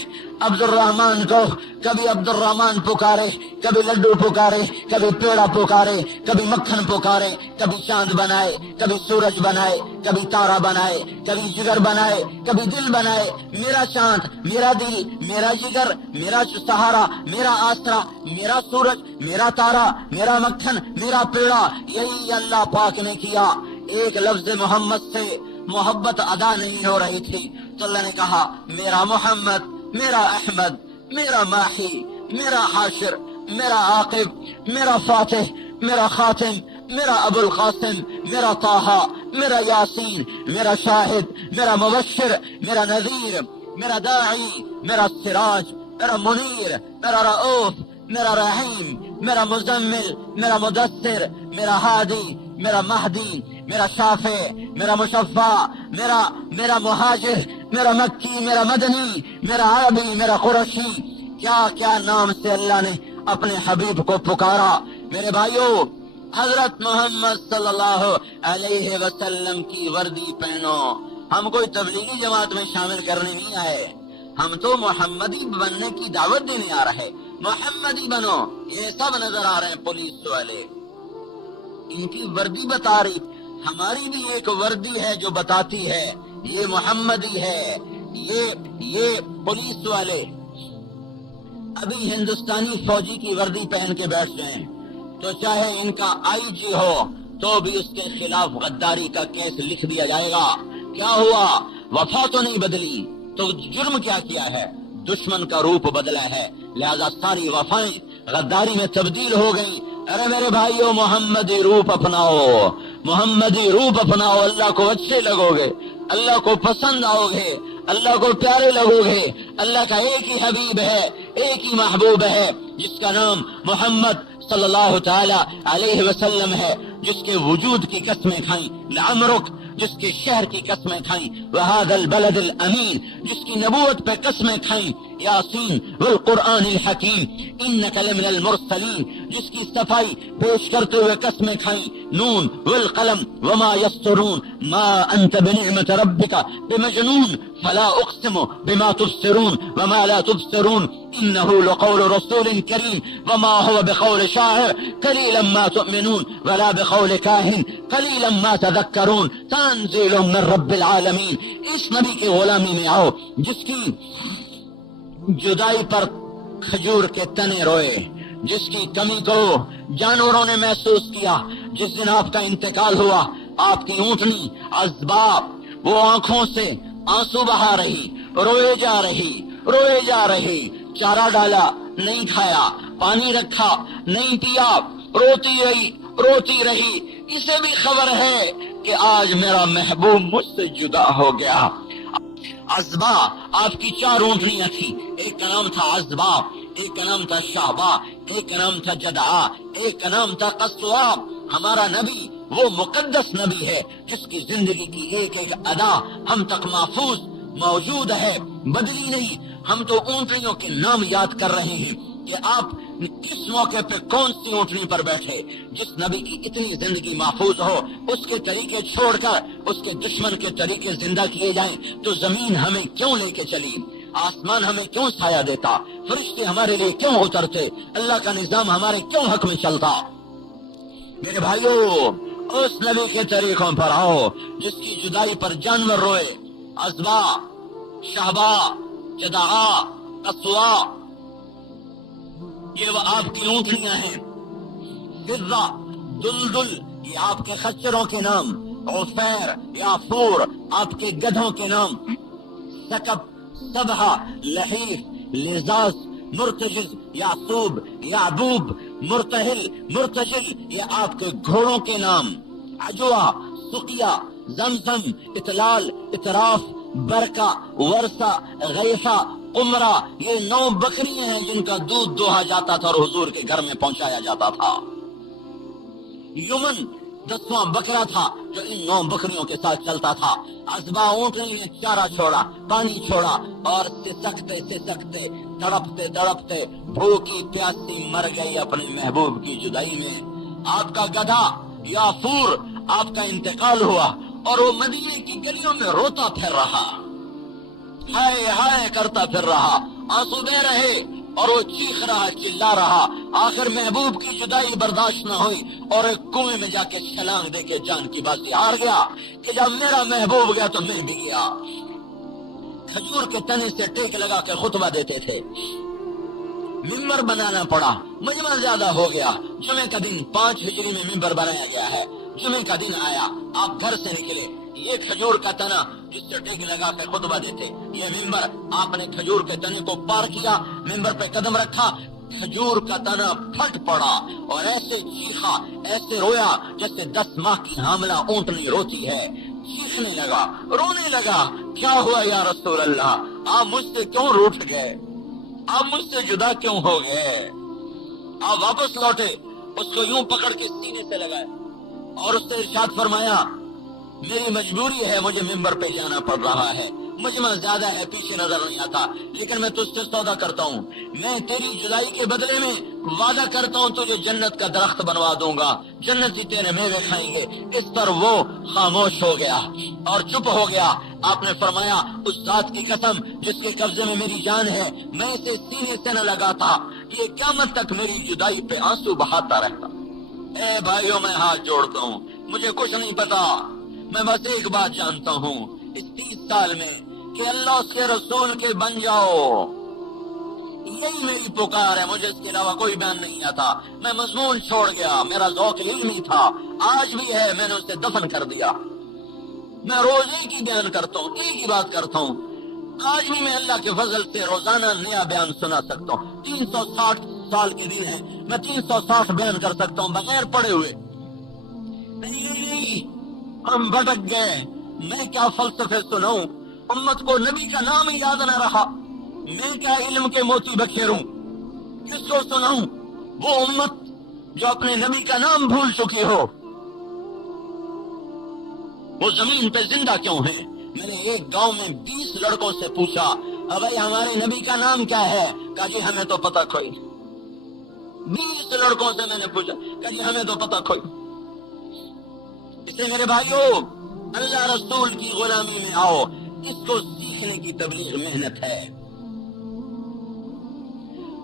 عبد الرحمن کو کبھی عبد الرحمن پکارے، کبھی لڈو پکارے، کبھی پیڑا پکارے، کبھی مکھن پکارے، کبھی چاند بنائے، کبھی سورج بنائے، کبھی تارا بنائے، کبھی جگر بنائے، کبھی دل بنائے۔ میرا چاند، میرا دل، میرا جگر، میرا سہارا، میرا آسرا، میرا سورج، میرا تارا، میرا مکھن، میرا پیڑا، یہی اللہ پاک نے کیا۔ ایک لفظ محمد سے محبت ادا نہیں ہو رہی تھی تو اللہ نے کہا میرا محمد، میرا احمد، میرا ماہی، میرا حاشر، میرا عاقب، میرا فاتح، میرا خاتم، میرا ابو القاسم، میرا طٰہٰ، میرا یاسین، میرا شاہد، میرا مبشر، میرا نذیر، میرا داعی، میرا سراج، میرا منیر، میرا رؤوف، میرا رحیم، میرا مزمل، میرا مدثر، میرا ہادی، میرا مہدی، میرا شافع، میرا مشفع، میرا مہاجر، میرا مکی، میرا مدنی، میرا عربی، میرا قرشی۔ کیا کیا نام سے اللہ نے اپنے حبیب کو پکارا۔ میرے بھائیو، حضرت محمد صلی اللہ علیہ وسلم کی وردی پہنو۔ ہم کوئی تبلیغی جماعت میں شامل کرنے نہیں آئے، ہم تو محمدی بننے کی دعوت دینے آ رہے۔ محمدی بنو۔ یہ سب نظر آ رہے ہیں پولیس والے، ان کی وردی بتا رہی، ہماری بھی ایک وردی ہے جو بتاتی ہے یہ محمدی ہے۔ یہ پولیس والے ابھی ہندوستانی فوجی کی وردی پہن کے بیٹھ جائیں تو چاہے ان کا آئی جی ہو تو بھی اس کے خلاف غداری کا کیس لکھ دیا جائے گا۔ کیا ہوا؟ وفا تو نہیں بدلی تو جرم کیا کیا ہے؟ دشمن کا روپ بدلا ہے، لہذا ساری وفائیں غداری میں تبدیل ہو گئی۔ ارے میرے بھائیو، محمدی روپ اپناؤ، محمدی روپ اپناؤ، اللہ کو اچھے لگو گے، اللہ کو پسند آؤ گے، اللہ کو پیارے لگو گے۔ اللہ کا ایک ہی حبیب ہے، ایک ہی محبوب ہے جس کا نام محمد صلی اللہ تعالی علیہ وسلم ہے، جس کے وجود کی قسمیں کھائیں لعمرک، جس کے شہر کی قسمیں کھائیں وہذا البلد الامین، جس کی نبوت پہ قسمیں کھائیں یاسین والقرآن الحکیم انک لمن المرسلین، جس کی صفائی پیش کرتے ہوئے قسمیں کھائیں نون والقلم وما یسطرون ما انت بنعمت ربک بمجنون فلا اقسم بما تبصرون وما لا تبصرون انه لقول رسول کریم وما هو بقول شاعر قلیلا ما تؤمنون ولا بقول کاہن قلیلا ما تذکرون تنزیل من رب العالمین۔ اس نبی کی غلامی میں آؤ جس کی جدائی پر کھجور کے تنے روئے، جس کی کمی کو جانوروں نے محسوس کیا، جس دن آپ کا انتقال ہوا آپ کی اونٹنی اسباب وہ آنکھوں سے آنسو بہا رہی، روئے جا رہی، چارہ ڈالا نہیں کھایا، پانی رکھا نہیں پیا، روتی رہی روتی رہی، اسے بھی خبر ہے کہ آج میرا محبوب مجھ سے جدا ہو گیا۔ عذبا آپ کی 4 اونٹنیاں تھیں، ایک کا نام تھا عذبا، ایک کا نام تھا شعبا، ایک کا نام تھا جدعا، ایک کا نام تھا قصوا۔ ہمارا نبی وہ مقدس نبی ہے جس کی زندگی کی ایک ایک ادا ہم تک محفوظ موجود ہے، بدلی نہیں۔ ہم تو اونٹنیوں کے نام یاد کر رہے ہیں کہ آپ کس موقع پہ کون سی اونٹنی پر بیٹھے۔ جس نبی کی اتنی زندگی محفوظ ہو، اس کے طریقے چھوڑ کر اس کے دشمن کے طریقے زندہ کیے جائیں تو زمین ہمیں کیوں لے کے چلی، آسمان ہمیں کیوں سایہ دیتا، فرشتے ہمارے لیے کیوں اترتے، اللہ کا نظام ہمارے کیوں حق میں چلتا۔ میرے بھائیو، اس نبی کے طریقوں پر آؤ جس کی جدائی پر جانور روئے۔ عذبا، شہبا، جدعا، قصوا، یہ وہ آپ کی اونٹنیاں ہیں۔ فضہ، دلدل، یہ آپ کے خچروں کے نام۔ عفیر یا فور، آپ کے گدھوں کے نام۔ سکب، سبحہ، لحیف، لزاز، مرتجز، یعصوب، یعبوب، مرتحل، مرتجل، یہ آپ کے گھوڑوں کے نام۔ عجوہ، سقیہ، زمزم، اطلال، اطراف، برکہ، ورثہ، غیثہ، قمرہ، یہ 9 بکریاں ہیں جن کا دودھ دوہا جاتا تھا اور حضور کے گھر میں پہنچایا جاتا تھا۔ یمن 10واں بکرا تھا جو ان 9 بکریوں کے ساتھ چلتا تھا۔ عذبا اونٹنی نے چارہ چھوڑا، پانی چھوڑا اور سسکتے سسکتے، تڑپتے تڑپتے، بھوکی پیاسی مر گئی اپنے محبوب کی جدائی میں۔ آپ کا گدھا یافور، آپ کا انتقال ہوا اور وہ مدینے کی گلیوں میں روتا پھر رہا، ہائے ہائے کرتا پھر رہا، آنسو بہ رہے اور وہ چیخ رہا، چلا رہا۔ آخر محبوب کی جدائی برداشت نہ ہوئی اور ایک کنویں میں جا کے چھلانگ دے کے جان کی بازی ہار گیا کہ جب میرا محبوب گیا تو میں بھی گیا۔ کھجور کے تنے سے ٹیک لگا کے خطبہ دیتے تھے، ممبر بنانا پڑا، مجمع زیادہ ہو گیا۔ جمعے کا دن 5 ہجری میں ممبر بنایا گیا ہے۔ جمعے کا دن آیا، آپ گھر سے نکلے، یہ کھجور کا تنا جس سے ٹیک لگا کے خطبہ دیتے، یہ ممبر، آپ نے کھجور کے تنے کو پار کیا، ممبر پہ قدم رکھا، کھجور کا تنا پھٹ پڑا اور ایسے چیخا، ایسے رویا جیسے 10 ماہ کی حاملہ اونٹنی روتی ہے۔ چیخنے لگا، رونے لگا، کیا ہوا یا رسول اللہ، آپ مجھ سے کیوں روٹھ گئے، آپ مجھ سے جدا کیوں ہو گئے؟ آپ واپس لوٹے، اس کو یوں پکڑ کے سینے سے لگائے اور اس سے ارشاد فرمایا، میری مجبوری ہے، مجھے ممبر پہ جانا پڑ رہا ہے، مجمع زیادہ ہے، پیچھے نظر نہیں آتا، لیکن میں تجھ سے سودا کرتا ہوں، میں تیری جدائی کے بدلے میں وعدہ کرتا ہوں تجھے جنت کا درخت بنوا دوں گا، جنتی تیرے میوے کھائیں گے۔ اس پر وہ خاموش ہو گیا اور چپ ہو گیا۔ آپ نے فرمایا، اس ذات کی قسم جس کے قبضے میں میری جان ہے، میں اسے سینے سے نہ لگاتا، یہ قیامت تک میری جدائی پہ آنسو بہاتا رہتا۔ اے بھائیوں، میں ہاتھ جوڑتا ہوں، مجھے کچھ نہیں پتا، میں بس ایک بات جانتا ہوں اس 30 سال میں کہ اللہ اس کے رسول کے بن جاؤ، یہی میری پکار ہے، مجھے اس کے علاوہ کوئی بیان نہیں آتا۔ میں مضمون چھوڑ گیا، میرا ذوق علمی تھا، آج بھی ہے، میں نے اسے دفن کر دیا۔ میں روز ایک ہی بیان کرتا ہوں، ایک ہی بات کرتا ہوں، آج بھی میں اللہ کے فضل سے روزانہ نیا بیان سنا سکتا ہوں۔ 360 سال کے دن ہیں، میں 360 بیان کر سکتا ہوں بغیر پڑے ہوئے۔ نہیں، ہم بھٹک گئے، میں کیا فلسفے سناؤں، امت کو نبی کا نام ہی یاد نہ رہا، میں کیا علم کے موتی بکھیروں، کس کو سناؤں؟ وہ امت جو اپنے نبی کا نام بھول چکی ہو، وہ زمین پہ زندہ کیوں ہے؟ میں نے ایک گاؤں میں 20 لڑکوں سے پوچھا، بھائی ہمارے نبی کا نام کیا ہے؟ کہا جی ہمیں تو پتہ کوئی۔ 20 لڑکوں سے میں نے پوچھا، کہا جی ہمیں تو پتہ کوئی۔ اس لیے میرے بھائیو، اللہ رسول کی غلامی میں آؤ، اس کو سیکھنے کی تبلیغ محنت ہے،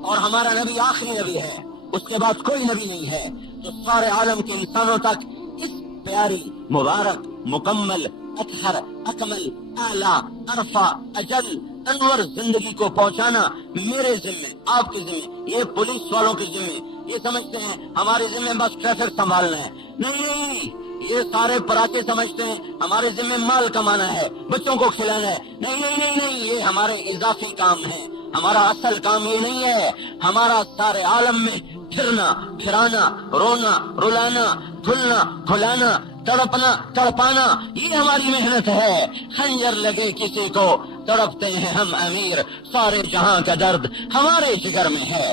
اور ہمارا نبی آخری نبی ہے، اس کے بعد کوئی نبی نہیں ہے جو سارے عالم کے انسانوں تک اس پیاری، مبارک، مکمل، اطہر، اکمل، اعلیٰ، ارفع، اجل، انور زندگی کو پہنچانا میرے ذمہ، آپ کے ذمہ، یہ پولیس والوں کے ذمہ۔ یہ سمجھتے ہیں ہمارے ذمہ بس ٹریفک سنبھالنا ہے، نہیں، یہ سارے پراچے سمجھتے ہیں ہمارے ذمہ مال کمانا ہے، بچوں کو کھلانا ہے، نہیں، یہ ہمارے اضافی کام ہیں، ہمارا اصل کام یہ نہیں ہے۔ ہمارا سارے عالم میں پھرنا پھرانا، رونا رلانا، دھلنا دھلانا، تڑپنا تڑپانا، یہ ہماری محنت ہے۔ خنجر لگے کسی کو تڑپتے ہیں ہم امیر، سارے جہاں کا درد ہمارے جگر میں ہے۔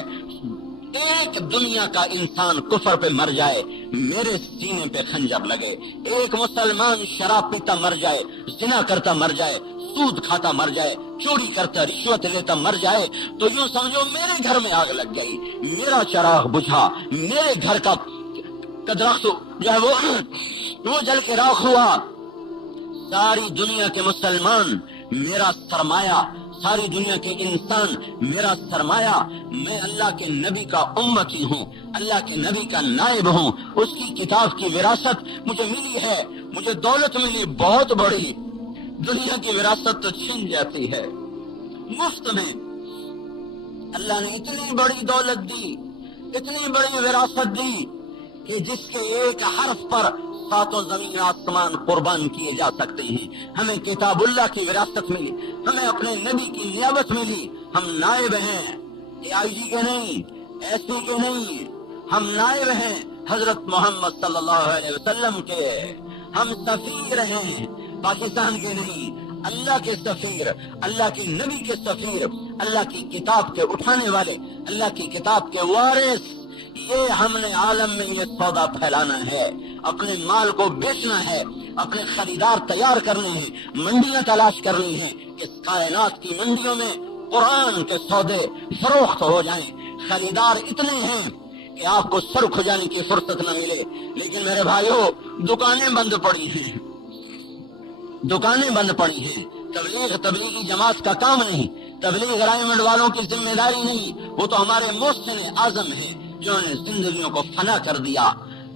ایک دنیا کا انسان کفر پہ مر جائے، میرے سینے پہ خنجر لگے۔ ایک مسلمان شراب پیتا مر جائے، زنا کرتا مر جائے، سود کھاتا مر جائے، چوری کرتا رشوت لیتا مر جائے، تو یوں سمجھو میرے گھر میں آگ لگ گئی، میرا چراغ بجھا، میرے گھر کا درخت جو ہے وہ جل کے راکھ ہوا۔ ساری دنیا کے مسلمان میرا سرمایہ، ساری دنیا کے انسان میرا سرمایہ، میں اللہ کے نبی کا امتی ہوں، اللہ کے نبی کا نائب ہوں، اس کی کتاب کی وراثت مجھے ملی ہے، مجھے دولت ملی بہت بڑی۔ دنیا کی وراثت تو چھن جاتی ہے مفت میں، اللہ نے اتنی بڑی دولت دی، اتنی بڑی وراثت دی کہ جس کے ایک حرف پر ساتوں زمین آسمان قربان کیے جا سکتے ہیں۔ ہمیں کتاب اللہ کی وراثت ملی، ہمیں اپنے نبی کی نیابت ملی، ہم نائب ہیں، AIG کے نہیں، SP کے نہیں، ہم نائب ہیں حضرت محمد صلی اللہ علیہ وسلم کے، ہم سفیر ہیں پاکستان کے نہیں، اللہ کے سفیر، اللہ کے نبی کے سفیر، اللہ کی کتاب کے اٹھانے والے، اللہ کی کتاب کے وارث۔ یہ ہم نے عالم میں یہ سودا پھیلانا ہے، اپنے مال کو بیچنا ہے، اپنے خریدار تیار کرنے ہیں، منڈیاں تلاش کرنی ہیں، اس کائنات کی منڈیوں میں قرآن کے سودے فروخت ہو جائیں۔ خریدار اتنے ہیں کہ آپ کو سر کھجانے کی فرصت نہ ملے۔ لیکن میرے بھائیو، دکانیں بند پڑی ہیں، دکانیں بند پڑی ہیں۔ تبلیغی جماعت کا کام نہیں، تبلیغ رائمنڈ والوں کی ذمہ داری نہیں، وہ تو ہمارے محسن اعظم ہیں جنہوں نے زندگیوں کو فنا کر دیا،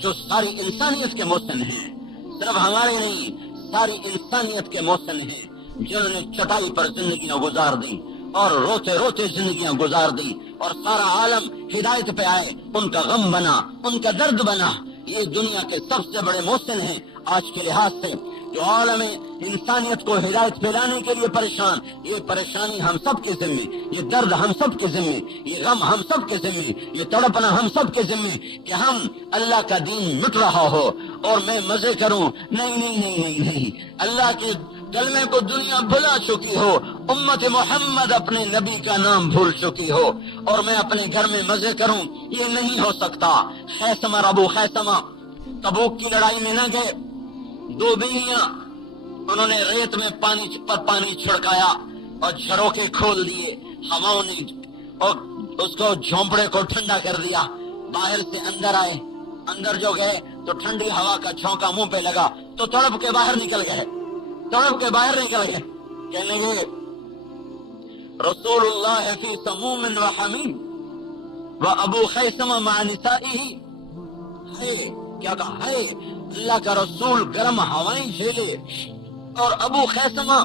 جو ساری انسانیت کے محسن ہیں، صرف ہمارے نہیں، ساری انسانیت کے محسن ہیں، جنہوں نے چٹائی پر زندگیاں گزار دی اور روتے روتے زندگیاں گزار دی، اور سارا عالم ہدایت پہ آئے، ان کا غم بنا، ان کا درد بنا۔ یہ دنیا کے سب سے بڑے محسن ہیں آج کے لحاظ سے، جو عالم انسانیت کو ہدایت پھیلانے کے لیے پریشان۔ یہ پریشانی ہم سب کے ذمہ، یہ درد ہم سب کے ذمہ، یہ غم ہم سب کے ذمہ، یہ تڑپنا ہم سب کے ذمہ کہ ہم اللہ کا دین مٹ رہا ہو اور میں مزے کروں۔ نہیں نہیں نہیں نہیں نہیں، اللہ کے کلمے کو دنیا بھلا چکی ہو، امت محمد اپنے نبی کا نام بھول چکی ہو، اور میں اپنے گھر میں مزے کروں، یہ نہیں ہو سکتا۔ خیثمہ ابو خیثمہ تبوک کی لڑائی میں نہ گئے، دو بیویاں، انہوں نے ریت میں پانی چھڑکایا اور جھروکے کھول دیے، ہواؤں نے اور اس کو جھونپڑے کو ٹھنڈا کر دیا۔ باہر سے اندر آئے، اندر جو گئے تو ٹھنڈی ہوا کا جھونکا منہ پہ لگا تو تڑپ کے باہر نکل گئے، تڑپ کے باہر نکل گئے، کہنے لگے رسول اللہ فی سموم و حمیم و ابو خیثمہ مع نسائہ۔ ہے کیا کہا ہے، اللہ کا رسول گرم ہوائیں جھیلے اور ابو خیثمہ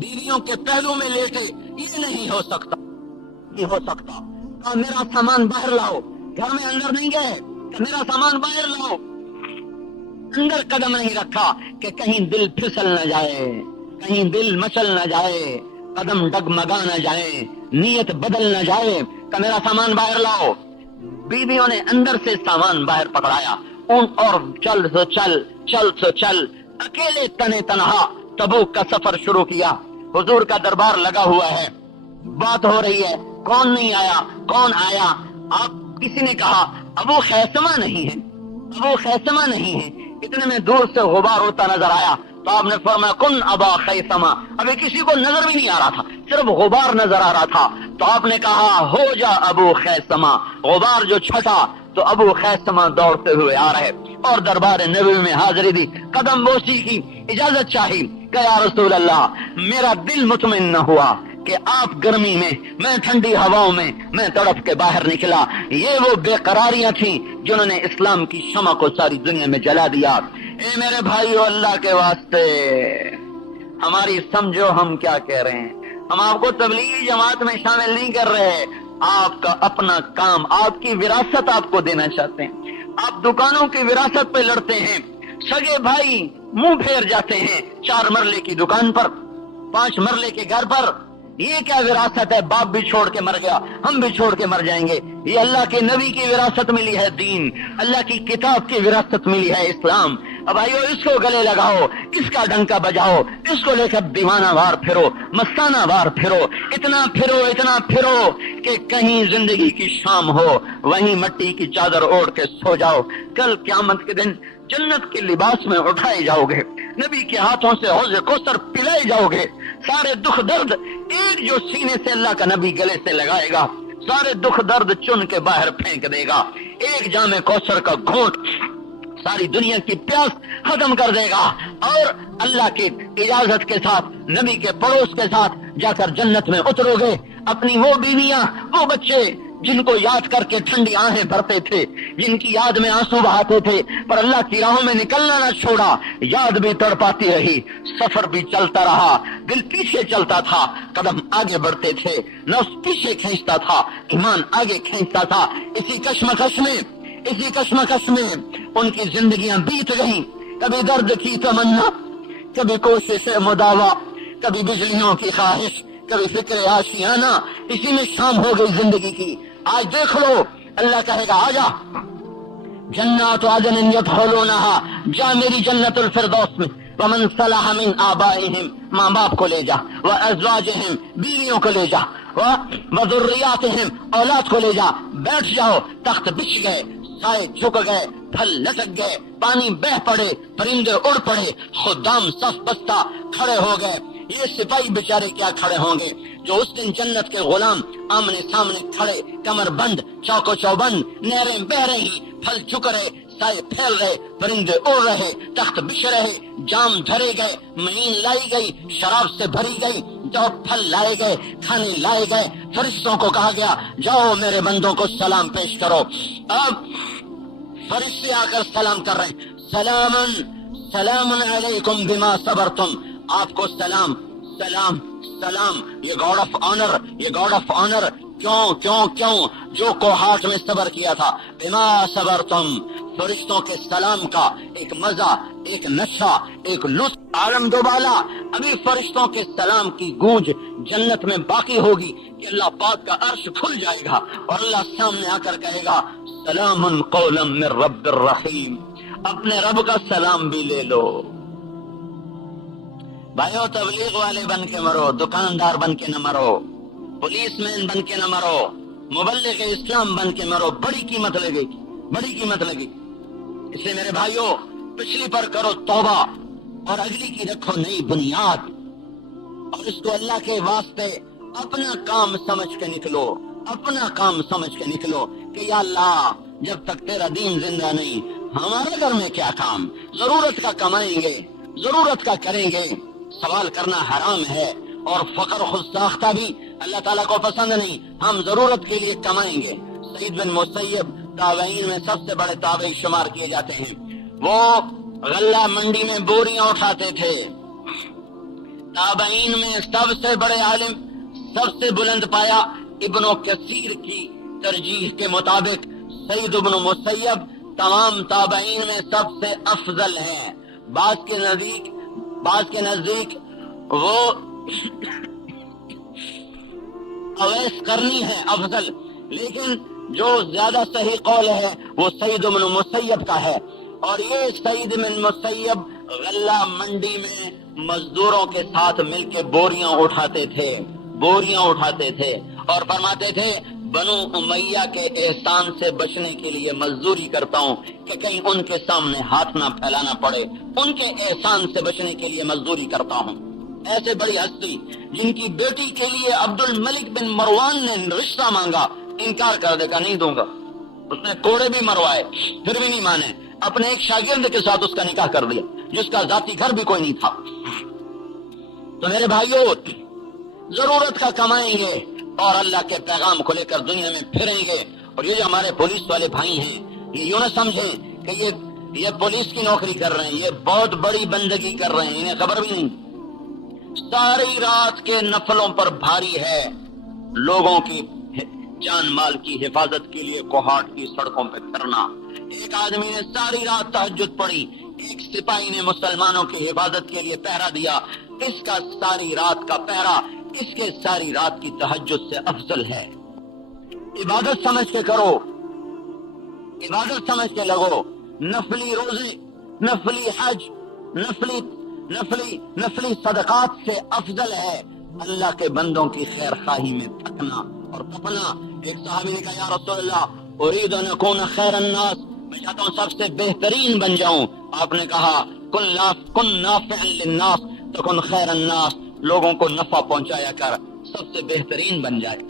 بیویوں کے پہلو میں لیٹے، یہ نہیں ہو سکتا، نہیں ہو سکتا۔ کہا میرا سامان باہر لاؤ، گھر میں اندر نہیں گئے کہ میرا سامان باہر لاؤ، اندر قدم نہیں رکھا کہ کہیں دل پھسل نہ جائے، کہیں دل مچل نہ جائے، قدم ڈگمگا نہ جائے، نیت بدل نہ جائے، کہ میرا سامان باہر لاؤ۔ بیویوں نے اندر سے سامان باہر پکڑایا، اور چل سو چل اکیلے تنے تنہا تبوک کا سفر شروع کیا۔ حضور کا دربار لگا ہوا ہے، بات ہو رہی ہے، کون نہیں آیا، کون آیا؟ آپ کسی نے کہا ابو خیثمہ نہیں ہے، ابو خیثمہ نہیں ہے، اتنے میں دور سے غبار ہوتا نظر آیا تو آپ نے فرمایا کن ابا خیثمہ۔ ابھی کسی کو نظر بھی نہیں آ رہا تھا، صرف غبار نظر آ رہا تھا، تو آپ نے کہا ہو جا ابو خیثمہ۔ غبار جو چھٹا تو ابو خیثمہ دوڑتے ہوئے آ رہے اور دربار نبوی میں حاضری دی، قدم بوسی کی، اجازت چاہی کہ یا رسول اللہ میرا دل مطمئن نہ ہوا کہ آپ گرمی میں ٹھنڈی ہواؤں میں تڑپ کے باہر نکلا۔ یہ وہ بے قراریاں تھیں جنہوں نے اسلام کی شمع کو ساری دنیا میں جلا دیا۔ اے میرے بھائیو، اللہ کے واسطے ہماری سمجھو ہم کیا کہہ رہے ہیں۔ ہم آپ کو تبلیغی جماعت میں شامل نہیں کر رہے، آپ کا اپنا کام، آپ کی وراثت آپ کو دینا چاہتے ہیں۔ آپ دکانوں کی وراثت پہ لڑتے ہیں، سگے بھائی منہ پھیر جاتے ہیں 4 مرلے کی دکان پر، 5 مرلے کے گھر پر۔ یہ کیا وراثت ہے؟ باپ بھی چھوڑ کے مر گیا، ہم بھی چھوڑ کے مر جائیں گے، یہ اللہ کے نبی کی وراثت ملی ہے دین، اللہ کی کتاب کی وراثت ملی ہے اسلام۔ اب آئیو اس کو گلے لگاؤ، اس کا ڈنکا بجاؤ، اس کو لے کر دیوانہ وار پھرو، مستانہ وار پھرو، اتنا پھرو کہ کہیں زندگی کی شام ہو وہیں مٹی کی چادر اوڑھ کے سو جاؤ، کل قیامت کے دن جنت کے لباس میں اٹھائے جاؤ گے، نبی کے ہاتھوں سے حوض کوثر پلائے جاؤ گے، سارے دکھ درد ایک جو سینے سے اللہ کا نبی گلے سے لگائے گا سارے دکھ درد چن کے باہر پھینک دے گا، ایک جام کوثر کا گھونٹ ساری دنیا کی پیاس ختم کر دے گا، اور اللہ کی اجازت کے ساتھ نبی کے پڑوس کے ساتھ جا کر جنت میں اترو گے۔ اپنی وہ بیویاں، وہ بچے جن کو یاد کر کے ٹھنڈی آہیں بھرتے تھے، جن کی یاد میں آنسو بہاتے تھے، پر اللہ کی راہوں میں نکلنا نہ چھوڑا، یاد بھی تڑپاتی رہی، سفر بھی چلتا رہا، دل پیچھے چلتا تھا، قدم آگے بڑھتے تھے، نفس پیچھے کھینچتا تھا، ایمان آگے کھینچتا تھا، اسی کشمکش میں ان کی زندگیاں بیت گئیں، کبھی درد کی تمنا، کبھی کوشش مداوا، کبھی بجلیوں کی خواہش، کبھی فکر آشیانہ، اسی میں شام ہو گئی زندگی کی۔ آج دیکھ لو، اللہ کہے گا آجا جنات عدن یدخلونہا، جا میری جنت الفردوس میں، ومن صلح من آبائہم، ماں باپ کو لے جا، وازواجہم، بیویوں کو لے جا، وذریاتہم، اولاد کو لے جا، بیٹھ جاؤ، تخت بچھ گئے، سائے جھک گئے، پھل لٹک گئے، پانی بہ پڑے، پرندے اڑ پڑے، خدام صف بستہ کھڑے ہو گئے، یہ سپاہی بیچارے کیا کھڑے ہوں گے جو اس دن جنت کے غلام آمنے سامنے کھڑے، کمر بند، چوکو چوبند، نہریں بہ رہی، پھل چک رہے، سائے پھیل رہے، پرندے اڑ رہے، تخت بچھ رہے، جام دھرے گئے، معین لائی گئی، شراب سے بھری گئی، جو پھل لائے گئے، کھانے لائے گئے، فرشتوں کو کہا گیا جاؤ میرے بندوں کو سلام پیش کرو۔ اب فرشتے آ کر سلام کر رہے ہیں، سلام علیکم بما صبرتم، آپ کو سلام سلام سلام، یہ گاڈ آف آنر، کیوں جو کوہاٹ میں صبر کیا تھا، بما صبرتم، فرشتوں کے سلام کا ایک مزہ، ایک نشہ، ایک لطف عالم دوبالا۔ ابھی فرشتوں کے سلام کی گونج جنت میں باقی ہوگی کہ اللہ پاک کا عرش کھل جائے گا اور اللہ سامنے آ کر کہے گا سلام قولا من رب الرحیم، اپنے رب کا سلام بھی لے لو۔ بھائیو، تبلیغ والے بن کے مرو، دکاندار بن کے نہ مرو، پولیس مین بن کے نہ مرو، مبلغ اسلام بن کے مرو، بڑی قیمت لگے گی۔ اس لیے میرے بھائیو، پچھلی پر کرو توبہ اور اگلی کی رکھو نئی بنیاد، اور اس کو اللہ کے واسطے اپنا کام سمجھ کے نکلو کہ یا اللہ جب تک تیرا دین زندہ نہیں، ہمارے گھر میں کیا کام، ضرورت کا کمائیں گے، ضرورت کا کریں گے، سوال کرنا حرام ہے، اور فقر خود ساختہ بھی اللہ تعالیٰ کو پسند نہیں، ہم ضرورت کے لیے کمائیں گے۔ سعید بن مسیب تابعین میں سب سے بڑے تابعی شمار کیے جاتے ہیں، وہ غلہ منڈی میں بوریاں اٹھاتے تھے۔ تابعین میں سب سے بڑے عالم، سب سے بلند پایا ابن کثیر کی ترجیح کے مطابق سعید بن مسیب تمام تابعین میں سب سے افضل ہیں۔ بعض کے نزدیک وہ اویس قرنی ہے افضل، لیکن جو زیادہ صحیح قول ہے وہ سعید بن مسیب کا ہے۔ اور یہ سعید بن مسیب غلہ منڈی میں مزدوروں کے ساتھ مل کے بوریاں اٹھاتے تھے اور فرماتے تھے بنو امیہ کے احسان سے بچنے کے لیے مزدوری کرتا ہوں کہ کہیں ان کے سامنے ہاتھ نہ پھیلانا پڑے، ان کے احسان سے بچنے کے لیے مزدوری کرتا ہوں۔ ایسے بڑی ہستی جن کی بیٹی کے لیے عبد الملک بن مروان نے رشتہ مانگا، انکار کر دے گا نہیں دوں گا، اس نے کوڑے بھی مروائے پھر بھی نہیں مانے، اپنے ایک شاگرد کے ساتھ اس کا نکاح کر دیا جس کا ذاتی گھر بھی کوئی نہیں تھا۔ تو میرے بھائیوں، ضرورت کا کمائیں گے اور اللہ کے پیغام کو لے کر دنیا میں پھریں گے۔ اور یہ جو ہمارے پولیس والے بھائی ہیں، یہ یوں نہ سمجھیں کہ یہ پولیس کی نوکری کر رہے ہیں، یہ بہت بڑی بندگی کر رہے ہیں، انہیں خبر بھی نہیں۔ ساری رات کے نفلوں پر بھاری ہے، لوگوں کی جان مال کی حفاظت کے لیے کوہاٹ کی سڑکوں پہ پھرنا۔ ایک آدمی نے ساری رات تہجد پڑھی، ایک سپاہی نے مسلمانوں کی حفاظت کے لیے پہرا دیا، اس کا ساری رات کا پہرا اس کے ساری رات کی تہجد سے افضل ہے۔ عبادت سمجھ کے کرو، عبادت سمجھ کے لگو. نفلی روزے، نفلی حج، نفلی صدقات سے افضل ہے اللہ کے بندوں کی خیر خواہی میں تھکنا اور تپنا. ایک صحابی نے کہا یا رسول اللہ اريد ان اكون خیر الناس، میں چاہتا ہوں سب سے بہترین بن جاؤں. آپ نے کہا کن نافعا للناس تکن خیر الناس، لوگوں کو نفع پہنچایا کر، سب سے بہترین بن جائے.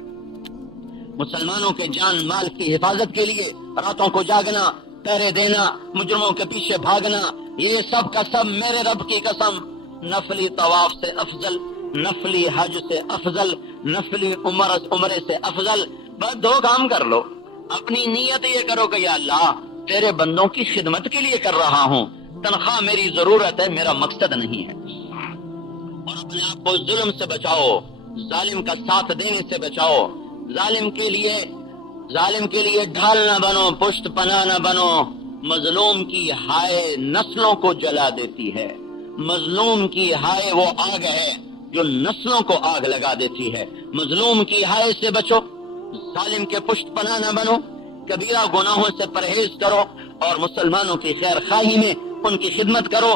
مسلمانوں کے جان مال کی حفاظت کے لیے راتوں کو جاگنا، پہرے دینا، مجرموں کے پیچھے بھاگنا، یہ سب کا سب میرے رب کی قسم نفلی طواف سے افضل، نفلی حج سے افضل، نفلی عمرے سے افضل. بس دو کام کر لو. اپنی نیت یہ کرو کہ یا اللہ تیرے بندوں کی خدمت کے لیے کر رہا ہوں، تنخواہ میری ضرورت ہے، میرا مقصد نہیں ہے. اور اپنے آپ کو ظلم سے بچاؤ، ظالم کا ساتھ دینے سے بچاؤ. ظالم کے لیے ڈھال نہ بنو، پشت پناہ نہ بنو. مظلوم کی ہائے نسلوں کو جلا دیتی ہے. مظلوم کی ہائے وہ آگ ہے جو نسلوں کو آگ لگا دیتی ہے. مظلوم کی ہائے سے بچو، ظالم کے پشت پناہ نہ بنو. کبیرہ گناہوں سے پرہیز کرو اور مسلمانوں کی خیر خواہی میں ان کی خدمت کرو.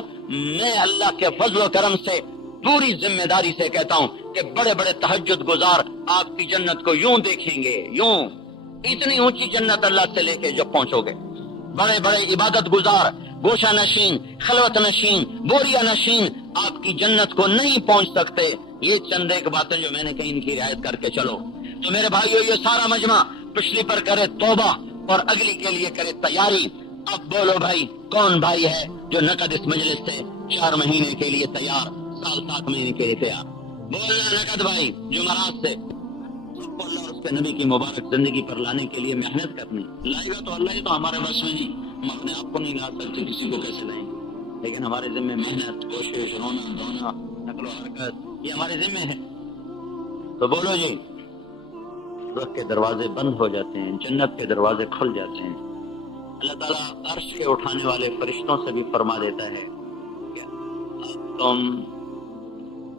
میں اللہ کے فضل و کرم سے پوری ذمہ داری سے کہتا ہوں کہ بڑے بڑے تہجد گزار آپ کی جنت کو یوں دیکھیں گے، یوں اتنی اونچی جنت اللہ سے لے کے جب پہنچو گے. بڑے بڑے عبادت گزار، گوشہ نشین، خلوت نشین، بوریا نشین آپ کی جنت کو نہیں پہنچ سکتے. یہ چند ایک باتیں جو میں نے کہیں ان کی رعایت کر کے چلو. تو میرے بھائیو یہ سارا مجمع پچھلی پر کرے توبہ اور اگلی کے لیے کرے تیاری. اب بولو بھائی کون بھائی ہے جو نقد اس مجلس سے 4 مہینے کے لیے تیار، سال 7 مہینے کے لیے تیار؟ بولنا نقد بھائی جمعرات سے. سب کو اللہ اور اس کے نبی کی مبارک زندگی پر لانے کے لیے محنت کرنی. لائے گا تو اللہ ہی، تو ہمارے بس میں نہیں. ہم اپنے آپ کو نہیں لا سکتے، کسی کو کیسے لائیں؟ لیکن ہمارے ذمہ محنت، کوشش، رونا دھونا، نقل و حرکت، یہ ہمارے ذمہ ہے. تو بولو جی. رب کے دروازے بند ہو جاتے ہیں، جنت کے دروازے کھل جاتے ہیں. اللہ تعالیٰ عرش کے اٹھانے والے فرشتوں سے بھی فرما دیتا ہے کہ تم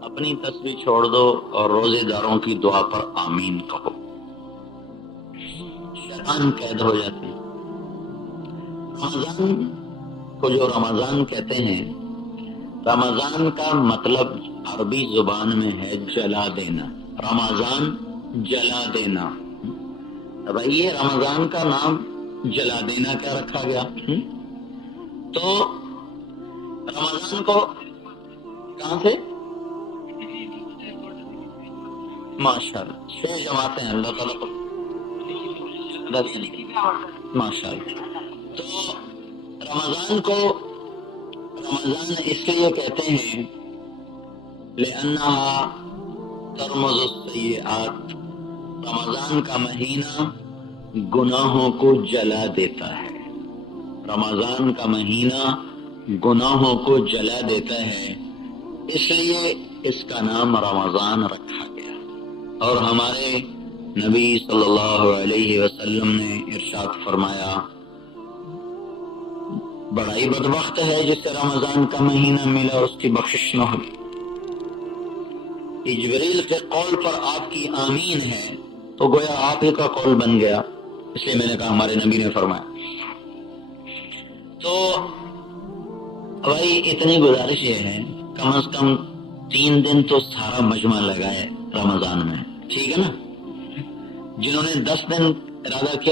اپنی تسبیح چھوڑ دو اور روزے داروں کی دعا پر آمین کہو. شیطان قید ہو جاتے ہیں. رمضان کو جو رمضان کہتے ہیں، رمضان کا مطلب عربی زبان میں ہے جلا دینا. رمضان جلا دینا. اب یہ رمضان کا نام جلا دینا کیا رکھا گیا؟ تو رمضان کو کہاں سے؟ ماشاءاللہ 6 جماعتیں ہیں اللہ تعالیٰ کو 10 ماشاءاللہ. تو رمضان کو رمضان اس لیے کہتے ہیں لأنها ترمز السیئات. رمضان کا مہینہ گناہوں کو جلا دیتا ہے. رمضان کا مہینہ گناہوں کو جلا دیتا ہے، اس لیے اس کا نام رمضان رکھا گیا. اور ہمارے نبی صلی اللہ علیہ وسلم نے ارشاد فرمایا بڑا ہی بدبخت ہے جسے رمضان کا مہینہ ملا اس کی بخشش نہ ہوئی. جبریل کے قول پر آپ کی آمین ہے تو گویا آپ ہی کا قول بن گیا، اس لیے میں نے کہا ہمارے نبی نے فرمایا. تو بھائی اتنی گزارش یہ ہے کم از کم 3 دن تو سارا مجمع لگائے رمضان میں، ٹھیک ہے نا؟ جنہوں نے 10 دن ارادہ کیا